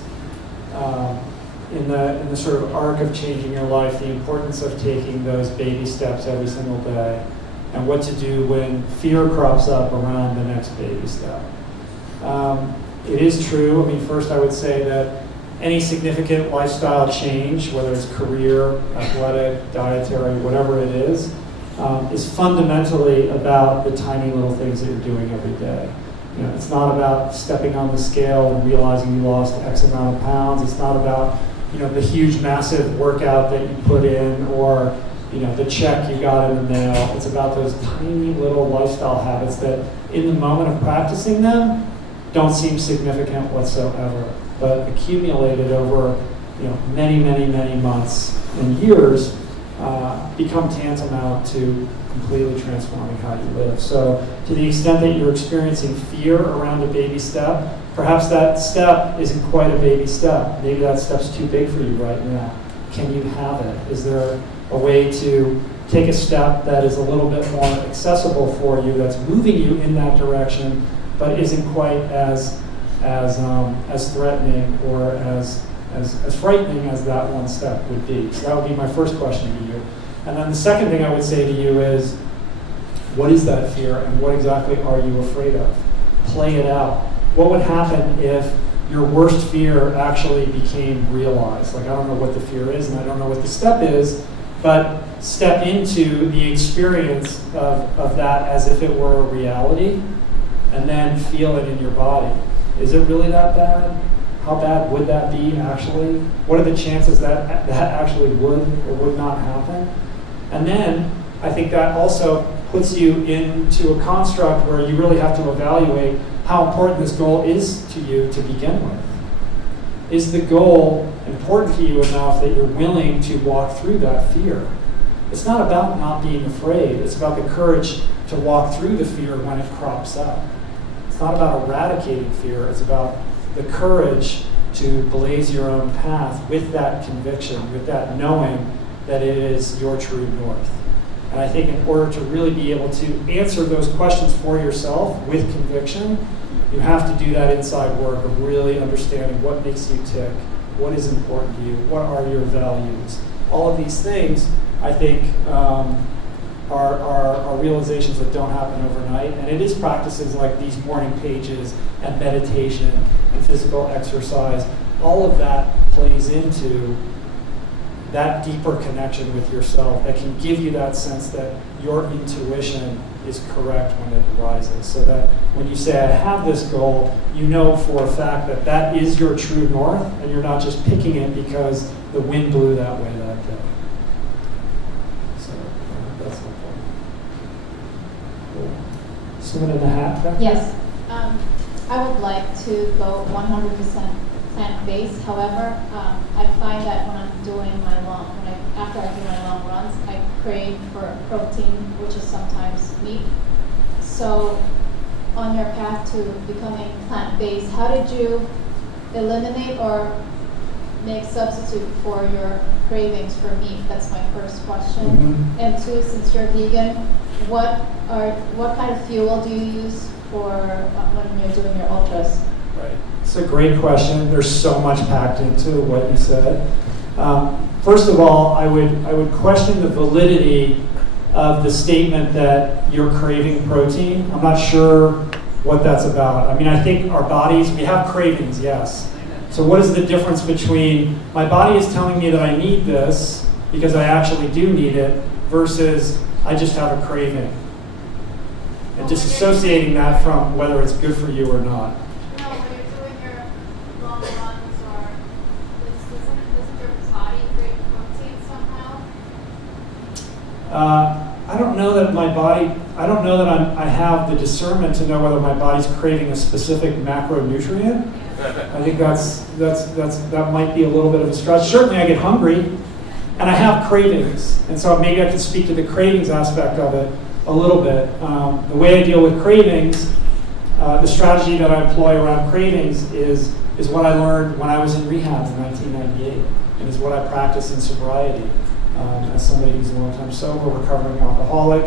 in the sort of arc of changing your life, the importance of taking those baby steps every single day and what to do when fear crops up around the next baby step. It is true. I mean, first I would say that any significant lifestyle change, whether it's career, athletic, dietary, whatever it is fundamentally about the tiny little things that you're doing every day. You know, it's not about stepping on the scale and realizing you lost X amount of pounds. It's not about, you know, the huge, massive workout that you put in, or, you know, the check you got in the mail. It's about those tiny little lifestyle habits that, in the moment of practicing them, don't seem significant whatsoever, but accumulated over, you know, many, many, many months and years, become tantamount to completely transforming how you live. So to the extent that you're experiencing fear around a baby step, perhaps that step isn't quite a baby step. Maybe that step's too big for you right now. Can you have it? Is there a way to take a step that is a little bit more accessible for you, that's moving you in that direction, but isn't quite as threatening or as frightening as that one step would be? So that would be my first question to you. And then the second thing I would say to you is, what is that fear and what exactly are you afraid of? Play it out. What would happen if your worst fear actually became realized? Like, I don't know what the fear is and I don't know what the step is, but step into the experience of that as if it were a reality, and then feel it in your body. Is it really that bad? How bad would that be actually? What are the chances that that actually would or would not happen? And then I think that also puts you into a construct where you really have to evaluate how important this goal is to you to begin with. Is the goal important to you enough that you're willing to walk through that fear? It's not about not being afraid. It's about the courage to walk through the fear when it crops up. It's not about eradicating fear. It's about the courage to blaze your own path with that conviction, with that knowing that it is your true north. And I think in order to really be able to answer those questions for yourself with conviction, you have to do that inside work of really understanding what makes you tick, what is important to you, what are your values. All of these things, I think, are realizations that don't happen overnight. And it is practices like these morning pages and meditation and physical exercise. All of that plays into that deeper connection with yourself that can give you that sense that your intuition is correct when it arises. So that when you say, I have this goal, you know for a fact that that is your true north, and you're not just picking it because the wind blew that way that day. So that's my point. Cool. Someone in the hat back there? Yes. I would like to go 100% plant-based. However, I find that when I'm doing after I do my long runs, I crave for protein, which is sometimes meat. So, on your path to becoming plant-based, how did you eliminate or make substitute for your cravings for meat? That's my first question. Mm-hmm. And two, since you're vegan, what kind of fuel do you use for when you're doing your ultras? Right. It's a great question. There's so much packed into what you said. First of all, I would question the validity of the statement that you're craving protein. I'm not sure what that's about. I mean, I think our bodies, we have cravings, yes. So what is the difference between my body is telling me that I need this because I actually do need it versus I just have a craving? And disassociating that from whether it's good for you or not. No, when you're doing your long runs, or doesn't your body crave protein somehow? I don't know that I have the discernment to know whether my body's craving a specific macronutrient. I think that might be a little bit of a stretch. Certainly I get hungry and I have cravings. And so maybe I can speak to the cravings aspect of it a little bit. The way I deal with cravings, the strategy that I employ around cravings is what I learned when I was in rehab in 1998, and is what I practice in sobriety as somebody who's a long time sober, recovering alcoholic.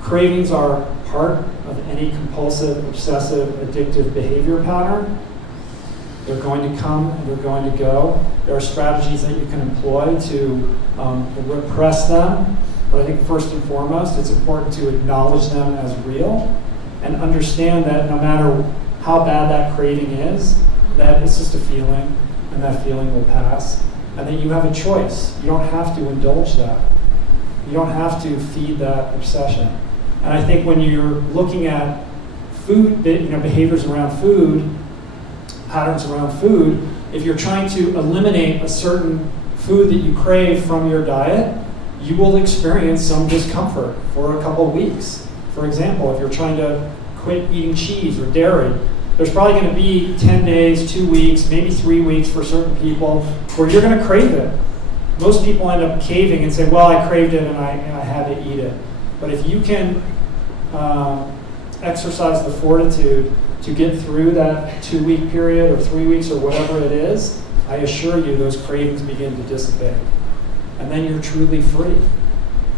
Cravings are part of any compulsive, obsessive, addictive behavior pattern. They're going to come and they're going to go. There are strategies that you can employ to repress them. But I think first and foremost, it's important to acknowledge them as real and understand that no matter how bad that craving is, that it's just a feeling and that feeling will pass. And that you have a choice. You don't have to indulge that. You don't have to feed that obsession. And I think when you're looking at food, behaviors around food, patterns around food, if you're trying to eliminate a certain food that you crave from your diet, you will experience some discomfort for a couple of weeks. For example, if you're trying to quit eating cheese or dairy, there's probably going to be 10 days, 2 weeks, maybe 3 weeks for certain people where you're going to crave it. Most people end up caving and say, well, I craved it and I had to eat it. But if you can exercise the fortitude to get through that 2-week period or 3 weeks or whatever it is, I assure you those cravings begin to dissipate. And then you're truly free.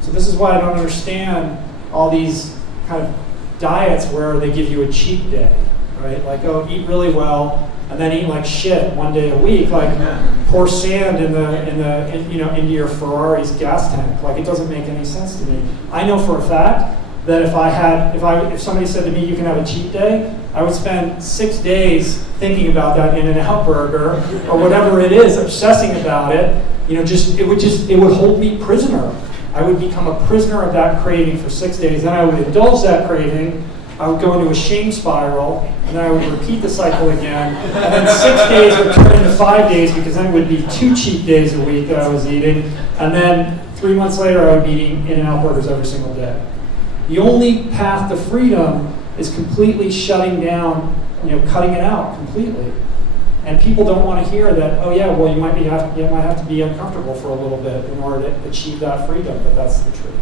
So this is why I don't understand all these kind of diets where they give you a cheat day, right? Like, oh, eat really well and then eat like shit one day a week, like pour sand into your Ferrari's gas tank. Like, it doesn't make any sense to me. I know for a fact that if somebody said to me, you can have a cheat day, I would spend 6 days thinking about that In-N-Out burger or whatever it is, obsessing about it. It would hold me prisoner. I would become a prisoner of that craving for 6 days. Then I would indulge that craving. I would go into a shame spiral, and then I would repeat the cycle again. And then 6 days would turn into 5 days because then it would be 2 cheat days a week that I was eating. And then 3 months later, I would be eating In-N-Out burgers every single day. The only path to freedom is completely shutting down, cutting it out completely. And people don't want to hear that, oh yeah, well you might have to be uncomfortable for a little bit in order to achieve that freedom, but that's the truth.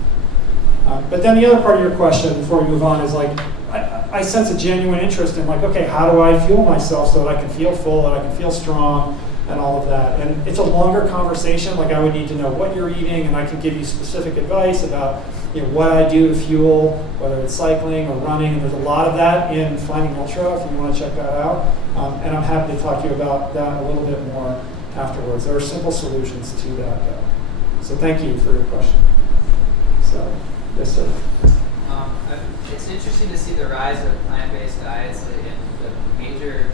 But then the other part of your question before we move on is like, I sense a genuine interest in like, okay, how do I fuel myself so that I can feel full, that I can feel strong, and all of that. And it's a longer conversation, like I would need to know what you're eating, and I can give you specific advice about what I do to fuel, whether it's cycling or running, and there's a lot of that in Finding Ultra if you want to check that out. And I'm happy to talk to you about that a little bit more afterwards. There are simple solutions to that, though. So thank you for your question. So, yes, sir. It's interesting to see the rise of plant-based diets in the major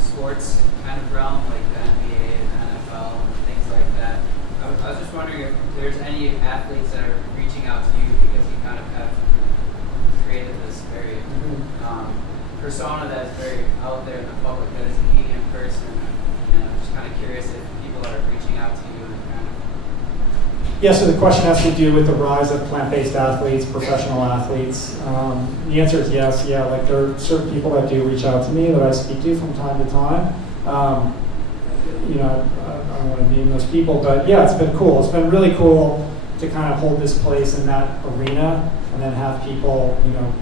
sports kind of realm, like the NBA and the NFL and things like that. I was just wondering if there's any athletes that are reaching out to you because you kind of have created this very persona that is very out there in the public that is an eating person, and I'm just kind of curious if people are reaching out to you and kind of. Yeah, so the question has to do with the rise of plant-based athletes, professional athletes. The answer is yes. Yeah, like there are certain people that do reach out to me that I speak to from time to time. I don't want to name those people, but yeah, it's been cool. It's been really cool to kind of hold this place in that arena and then have people,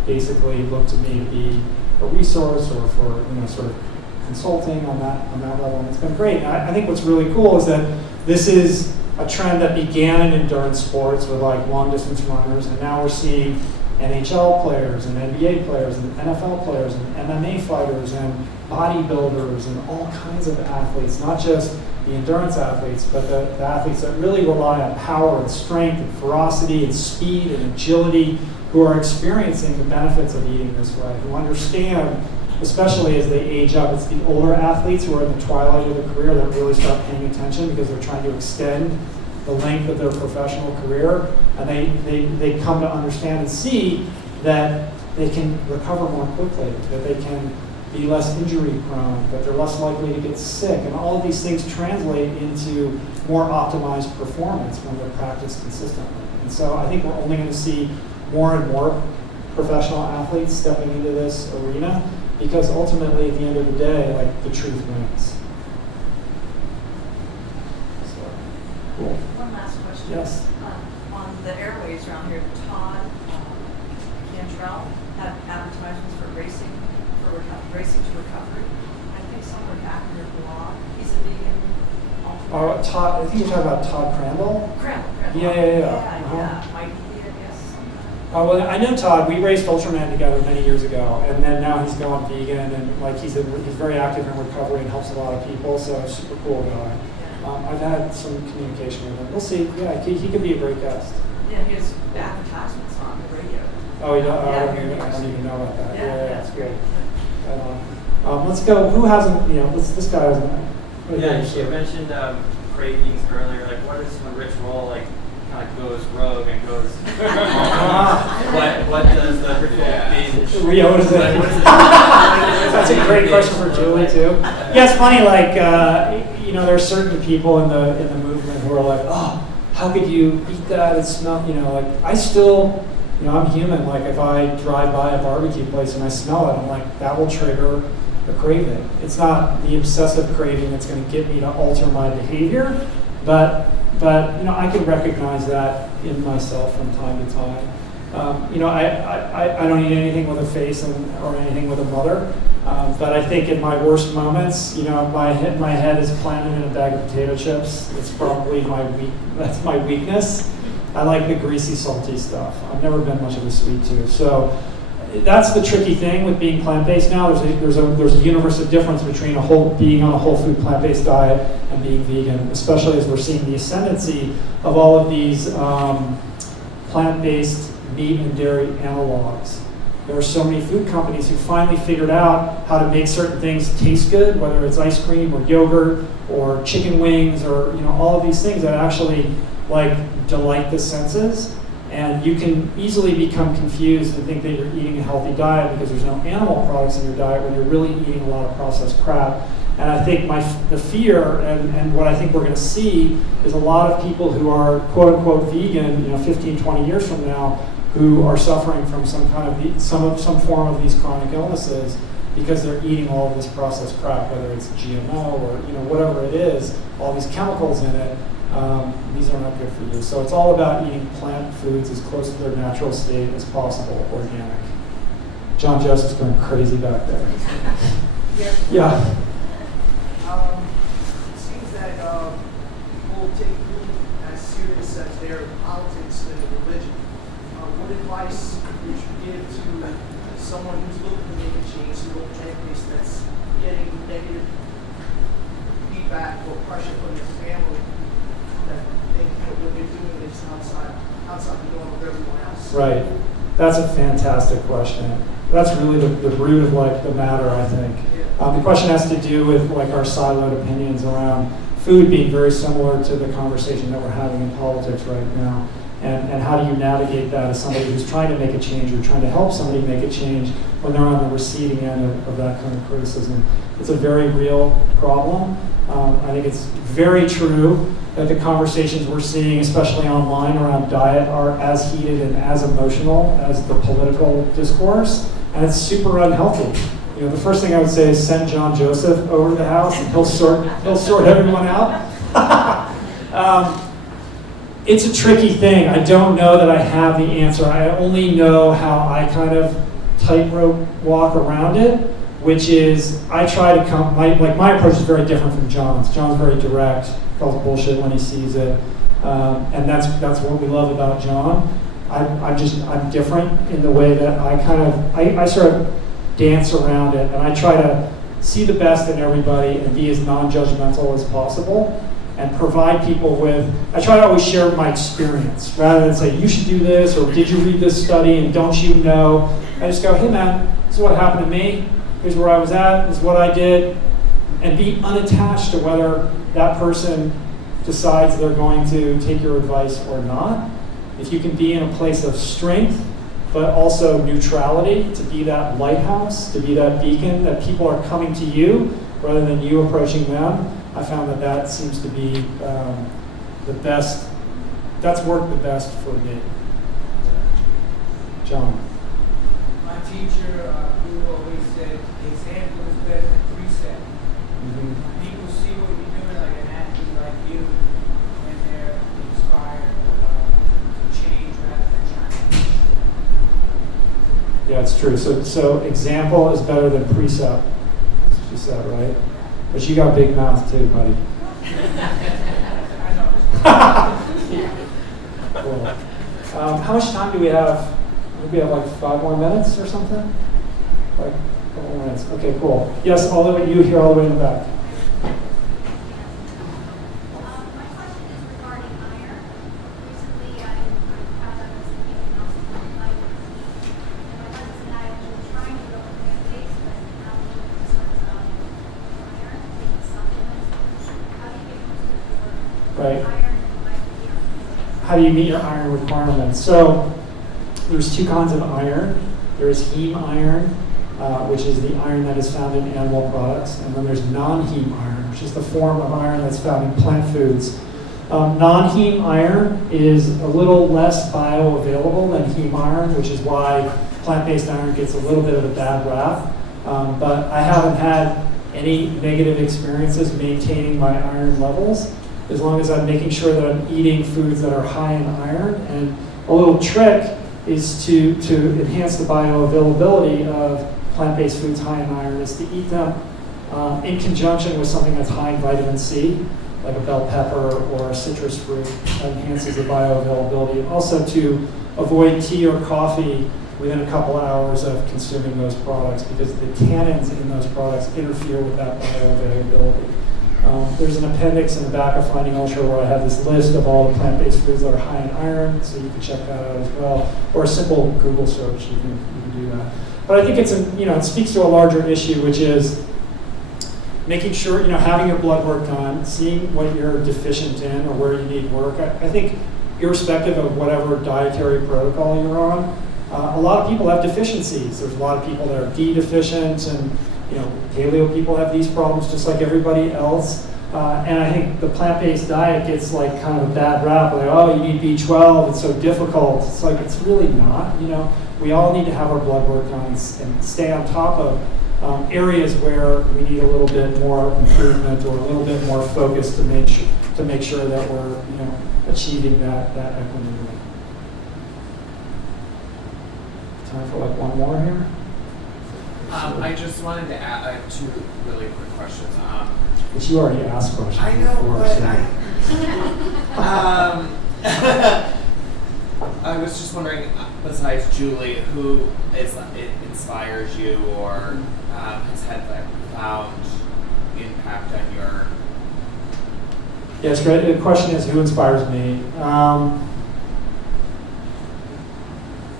basically look to me to be a resource or for, sort of consulting on that level. And it's been great. And I think what's really cool is that this is a trend that began in endurance sports with like long distance runners, and now we're seeing NHL players and NBA players and NFL players and MMA fighters and bodybuilders and all kinds of athletes, not just the endurance athletes, but the athletes that really rely on power and strength and ferocity and speed and agility, who are experiencing the benefits of eating this way, who understand, especially as they age up, it's the older athletes who are in the twilight of their career that really start paying attention because they're trying to extend the length of their professional career, and they come to understand and see that they can recover more quickly, that they can be less injury prone, that they're less likely to get sick, and all of these things translate into more optimized performance when they're practiced consistently. And so I think we're only going to see more and more professional athletes stepping into this arena, because ultimately at the end of the day, like, the truth wins. So, cool. One last question. Yes. On the airways around here, Todd Cantrell had advertisements for racing to recovery. I think somewhere back in your blog, he's a vegan. Todd, I think you're talking about Todd Crandall? Crandall. Yeah. Yeah, Mikey, I guess. Well, I know Todd. We raced Ultraman together many years ago, and then now he's gone vegan, and like he's very active in recovery and helps a lot of people. So super cool guy. I've had some communication with him. We'll see. Yeah, he could be a great guest. Yeah, his advertisements on the radio. Oh, I don't even know about that. Yeah, that's great. Let's go. Who hasn't? This guy hasn't. Yeah, you mentioned cravings earlier. Like, what is when Rich Roll kind of goes rogue and goes? what does the binge? What is it? That's a great question for Julie too. Yeah, it's funny. Like, there are certain people in the movement who are like, oh, how could you eat that and smell? Like I still. I'm human. Like if I drive by a barbecue place and I smell it, I'm like, that will trigger a craving. It's not the obsessive craving that's going to get me to alter my behavior, but I can recognize that in myself from time to time. I don't eat anything with a face or anything with a mother, but I think in my worst moments, my head is planted in a bag of potato chips. It's probably that's my weakness. I like the greasy, salty stuff. I've never been much of a sweet tooth. So that's the tricky thing with being plant-based now. There's a universal difference between being on a whole food plant-based diet and being vegan, especially as we're seeing the ascendancy of all of these plant-based meat and dairy analogs. There are so many food companies who finally figured out how to make certain things taste good, whether it's ice cream or yogurt or chicken wings or all of these things that actually delight the senses, and you can easily become confused and think that you're eating a healthy diet because there's no animal products in your diet when you're really eating a lot of processed crap. And I think the fear and what I think we're going to see is a lot of people who are quote unquote vegan, 15, 20 years from now, who are suffering from some form of these chronic illnesses because they're eating all of this processed crap, whether it's GMO or whatever it is, all these chemicals in it. These are not good for you. So it's all about eating plant foods as close to their natural state as possible, organic. John Joseph's going crazy back there. Yeah. It seems that people take food as serious as their politics and religion. What advice would you give to someone who's looking to make a change to a plant-based that's getting negative feedback or pressure from their family? That think what they're doing is outside the norm of everyone else. Right. That's a fantastic question. That's really the root of the matter, I think. The question has to do with our siloed opinions around food being very similar to the conversation that we're having in politics right now. And how do you navigate that as somebody who's trying to make a change or trying to help somebody make a change when they're on the receiving end of that kind of criticism? It's a very real problem. I think it's very true that the conversations we're seeing, especially online around diet, are as heated and as emotional as the political discourse, and it's super unhealthy. The first thing I would say is send John Joseph over to the house, and he'll sort everyone out. It's a tricky thing. I don't know that I have the answer. I only know how I kind of tightrope walk around it, which is I try to come. My approach is very different from John's. John's very direct. Calls bullshit when he sees it, and that's what we love about John. I'm different in the way that I sort of dance around it, and I try to see the best in everybody and be as non-judgmental as possible, and provide people with. I try to always share my experience rather than say you should do this or did you read this study and don't you know. I just go, hey man, this is what happened to me. Here's where I was at. This is what I did, and be unattached to whether that person decides they're going to take your advice or not. If you can be in a place of strength, but also neutrality, to be that lighthouse, to be that beacon, that people are coming to you rather than you approaching them, I found that seems to be the best, that's worked the best for me. John. My teacher who always said, example is better than precept. People see what you're doing, like an athlete like you, and they're inspired to change rather than trying to change. Yeah, it's true. So example is better than precept. That's what you said, right? But you got big mouth too, buddy. I know. Cool. How much time do we have? think we have like 5 more minutes or something. Like a couple more minutes. Okay, cool. Yes, all the way you here, all the way in the back. My question is regarding iron. Recently, I found out I was eating most light and my husband and I were trying to go plant-based, but now we're concerned about iron, taking supplements. How do you get most of your Right. iron and vitamin? How do you meet your iron requirements? So there's 2 kinds of iron. There's heme iron, which is the iron that is found in animal products, and then there's non-heme iron, which is the form of iron that's found in plant foods. Non-heme iron is a little less bioavailable than heme iron, which is why plant-based iron gets a little bit of a bad rap. But I haven't had any negative experiences maintaining my iron levels, as long as I'm making sure that I'm eating foods that are high in iron. And a little trick is to enhance the bioavailability of plant-based foods high in iron is to eat them in conjunction with something that's high in vitamin C, like a bell pepper or a citrus fruit that enhances the bioavailability. Also to avoid tea or coffee within a couple hours of consuming those products, because the tannins in those products interfere with that bioavailability. There's an appendix in the back of Finding Ultra where I have this list of all the plant-based foods that are high in iron, so you can check that out as well. Or a simple Google search, you can do that. But I think it speaks to a larger issue, which is making sure, having your blood work done, seeing what you're deficient in or where you need work. I think irrespective of whatever dietary protocol you're on, a lot of people have deficiencies. There's a lot of people that are D deficient, and paleo people have these problems just like everybody else. And I think the plant-based diet gets like kind of a bad rap, like, oh, you need B12, it's so difficult. It's like, it's really not. We all need to have our blood work done and stay on top of areas where we need a little bit more improvement or a little bit more focus to make sure that we're achieving that equanimity. Time for like one more here. I just wanted to add, I have 2 really quick questions. Which you already asked questions I know, before, but I was just wondering, besides Julie, who inspires you or has had that profound impact on your... Yes, great. The question is, who inspires me?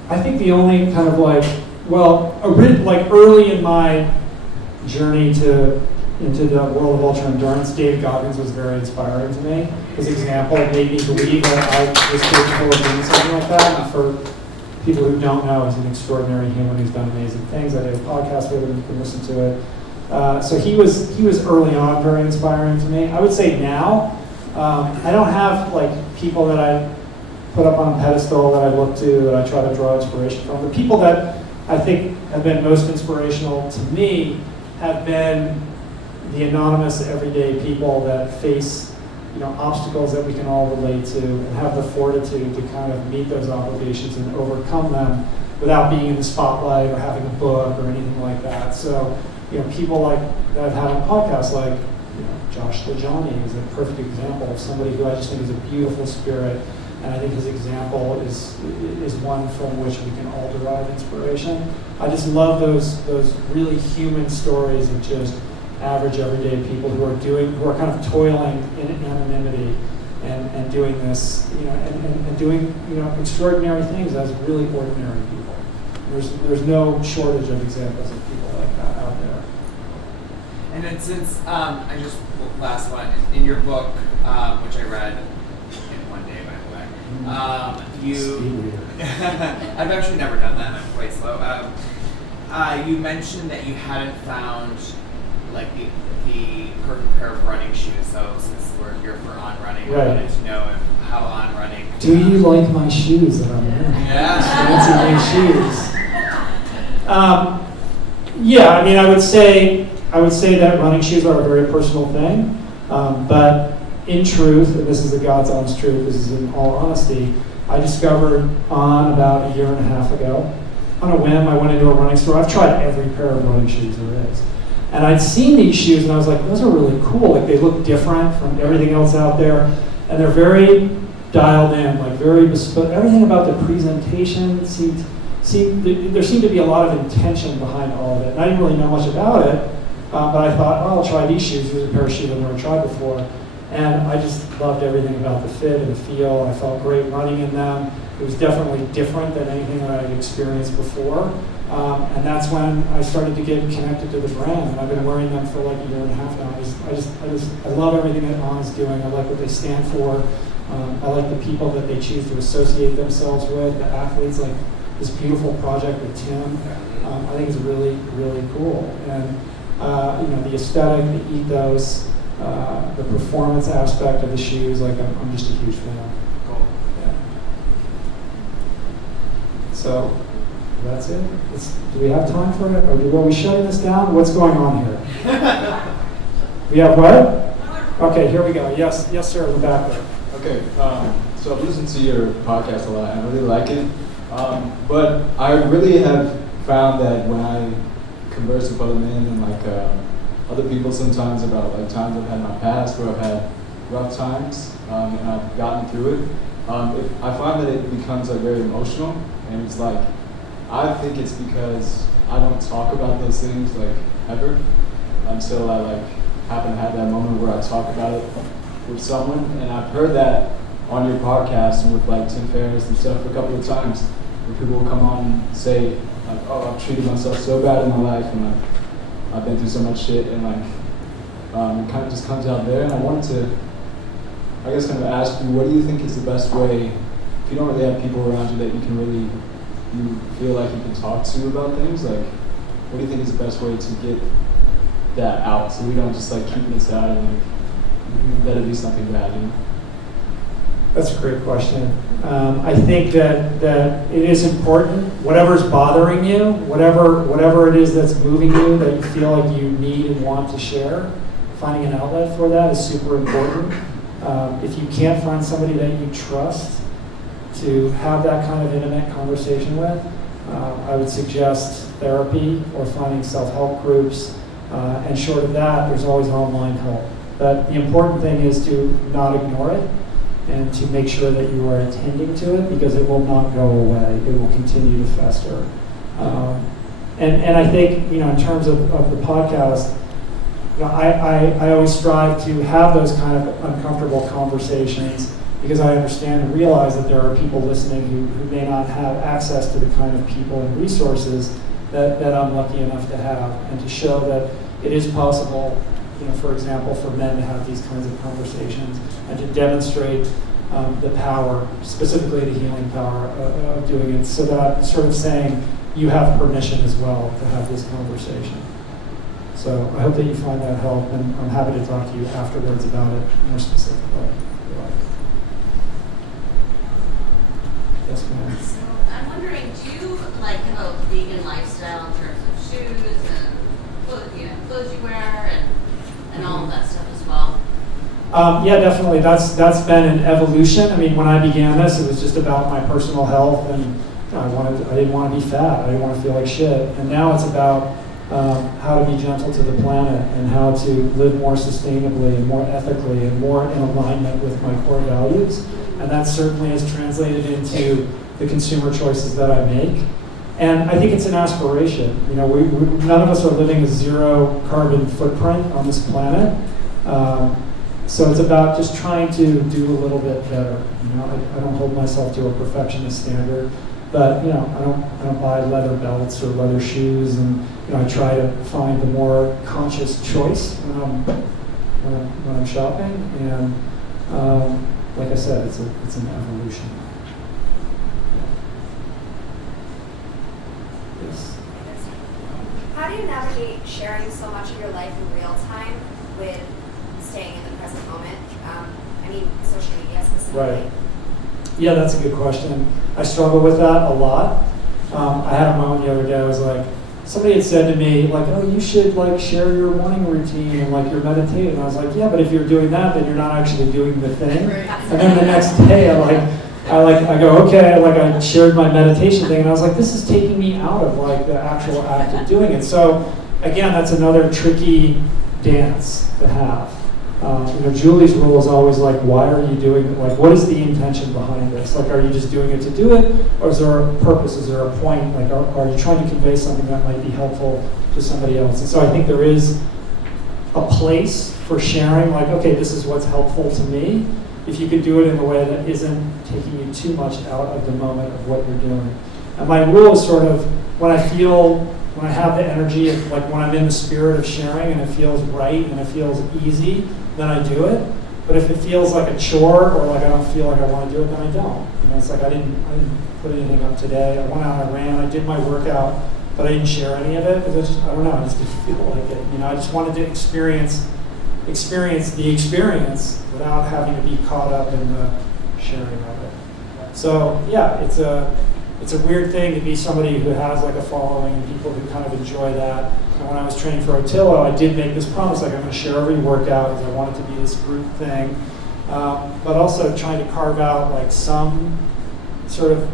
I think the only kind of early in my journey into the world of ultra endurance, David Goggins was very inspiring to me. His example made me believe that I was capable of doing something like that. And for people who don't know, he's an extraordinary human who's done amazing things. I did a podcast with him, you can listen to it. So he was early on very inspiring to me. I would say now, I don't have people that I put up on a pedestal that I look to, that I try to draw inspiration from. The people that I think have been most inspirational to me have been the anonymous, everyday people that face obstacles that we can all relate to and have the fortitude to kind of meet those obligations and overcome them without being in the spotlight or having a book or anything like that. So, people that I've had on podcasts like Josh Lajani is a perfect example of somebody who I just think is a beautiful spirit, and I think his example is one from which we can all derive inspiration. I just love those really human stories of just average, everyday people who are kind of toiling in anonymity and doing this, and doing extraordinary things as really ordinary people. There's no shortage of examples of people like that out there. And then since last one in your book, which I read in one day, by the way, I've actually never done that. I'm quite slow. You mentioned that you hadn't found the perfect pair of running shoes. So since we're here for on running, right. I wanted to know how on running. Do you like my shoes that I'm wearing? Yeah. Fancy new shoes. Yeah, I mean, I would say that running shoes are a very personal thing, but in truth, and this is the God's honest truth, this is in all honesty, I discovered On about a year and a half ago. On a whim, I went into a running store. I've tried every pair of running shoes there is. And I'd seen these shoes and I was like, those are really cool. Like, they look different from everything else out there. And they're very dialed in, very bespoke. Everything about the presentation seemed there seemed to be a lot of intention behind all of it. And I didn't really know much about it, but I thought, oh, I'll try these shoes. These are a pair of shoes I've never tried before. And I just loved everything about the fit and the feel. I felt great running in them. It was definitely different than anything that I had experienced before. And that's when I started to get connected to the brand. And I've been wearing them for like a year and a half now. I love everything that On's doing. I like what they stand for. I like the people that they choose to associate themselves with, the athletes, like this beautiful project with Tim. I think it's really, really cool. And the aesthetic, the ethos, the performance aspect of the shoes, like I'm just a huge fan. Cool. Yeah. So that's it. Do we have time for it? Are we shutting this down? What's going on here? We have what? Okay, here we go. Yes, sir, in the back there. Okay, so I've listened to your podcast a lot and I really like it. But I really have found that when I converse with other men and other people sometimes about times I've had in my past where I've had rough times and I've gotten through it, I find that it becomes very emotional, and it's I think it's because I don't talk about those things ever until I happen to have that moment where I talk about it with someone. And I've heard that on your podcast and with Tim Ferriss and stuff a couple of times, where people will come on and say oh, I've treated myself so bad in my life and I've been through so much shit, and it kind of just comes out there. And I wanted to, I guess, kind of ask you, what do you think is the best way, if you don't really have people around you that you can really, you feel like you can talk to about things, what do you think is the best way to get that out, so we don't just keep it inside and let it be something bad, That's a great question. I think that it is important, whatever's bothering you, whatever it is that's moving you, that you feel like you need and want to share, finding an outlet for that is super important. If you can't find somebody that you trust to have that kind of intimate conversation with, I would suggest therapy or finding self-help groups. And short of that, there's always online help. But the important thing is to not ignore it and to make sure that you are attending to it, because it will not go away. It will continue to fester. And I think, in terms of the podcast, I always strive to have those kind of uncomfortable conversations, because I understand and realize that there are people listening who may not have access to the kind of people and resources that I'm lucky enough to have, and to show that it is possible, for example, for men to have these kinds of conversations, and to demonstrate the power, specifically the healing power of doing it, so that I'm sort of saying you have permission as well to have this conversation. So I hope that you find that help, and I'm happy to talk to you afterwards about it more specifically. Yes, ma'am. So I'm wondering, do you have a vegan lifestyle in terms of shoes and clothes you wear and all of that stuff as well? Yeah, definitely. That's been an evolution. I mean, when I began this, it was just about my personal health, and I didn't want to be fat. I didn't want to feel like shit. And now it's about how to be gentle to the planet, and how to live more sustainably and more ethically and more in alignment with my core values. And that certainly has translated into the consumer choices that I make. And I think it's an aspiration. None of us are living a zero carbon footprint on this planet. So it's about just trying to do a little bit better. I don't hold myself to a perfectionist standard, but I don't buy leather belts or leather shoes, and I try to find a more conscious choice when I'm shopping. And like I said, it's an evolution. Yes. How do you navigate sharing so much of your life in real time with staying in the present moment? Social media specifically. Right. Yeah, that's a good question. I struggle with that a lot. I had a moment the other day. I was like, somebody had said to me, oh, you should share your morning routine and your meditation. And I was like, yeah, but if you're doing that, then you're not actually doing the thing. And then the next day, I go, okay, I shared my meditation thing, and I was like, this is taking me out of the actual act of doing it. So again, that's another tricky dance to have. Julie's rule is always like, why are you doing it? Like, what is the intention behind this? Like, are you just doing it to do it? Or is there a purpose? Is there a point? Like, are you trying to convey something that might be helpful to somebody else? And so I think there is a place for sharing, like, okay, this is what's helpful to me. If you could do it in a way that isn't taking you too much out of the moment of what you're doing. And my rule is sort of, when I have the energy, like when I'm in the spirit of sharing and it feels right and it feels easy, then I do it. But if it feels like a chore or like I don't feel like I want to do it, then I don't. It's like I didn't put anything up today. I went out, I ran, I did my workout, but I didn't share any of it because I don't know, I just didn't feel like it. I just wanted to experience the experience without having to be caught up in the sharing of it. So yeah, it's a weird thing to be somebody who has like a following and people who kind of enjoy that. And when I was training for Otillo, I did make this promise, like I'm going to share every workout because I want it to be this group thing. But also trying to carve out like some sort of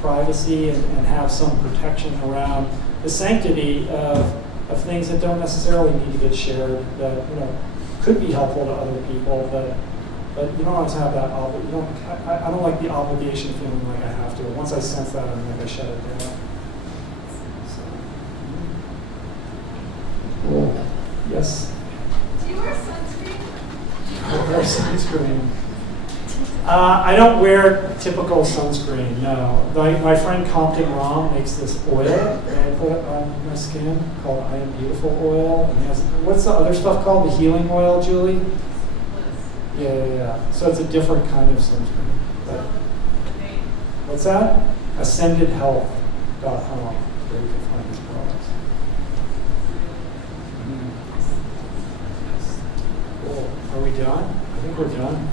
privacy and have some protection around the sanctity of things that don't necessarily need to get shared, that could be helpful to other people, but you don't always have that. I don't like the obligation feeling like I have to. Once I sense that, I'm like I shut it down. Cool. Yes. Do you wear sunscreen? I wear sunscreen. I don't wear typical sunscreen, no. My friend Compton Rom makes this oil that I put on my skin called I Am Beautiful oil. And what's the other stuff called? The healing oil, Julie? Yeah. So it's a different kind of sunscreen. But what's that? AscendedHealth.com, where you can find these products. Cool. Are we done? I think we're done.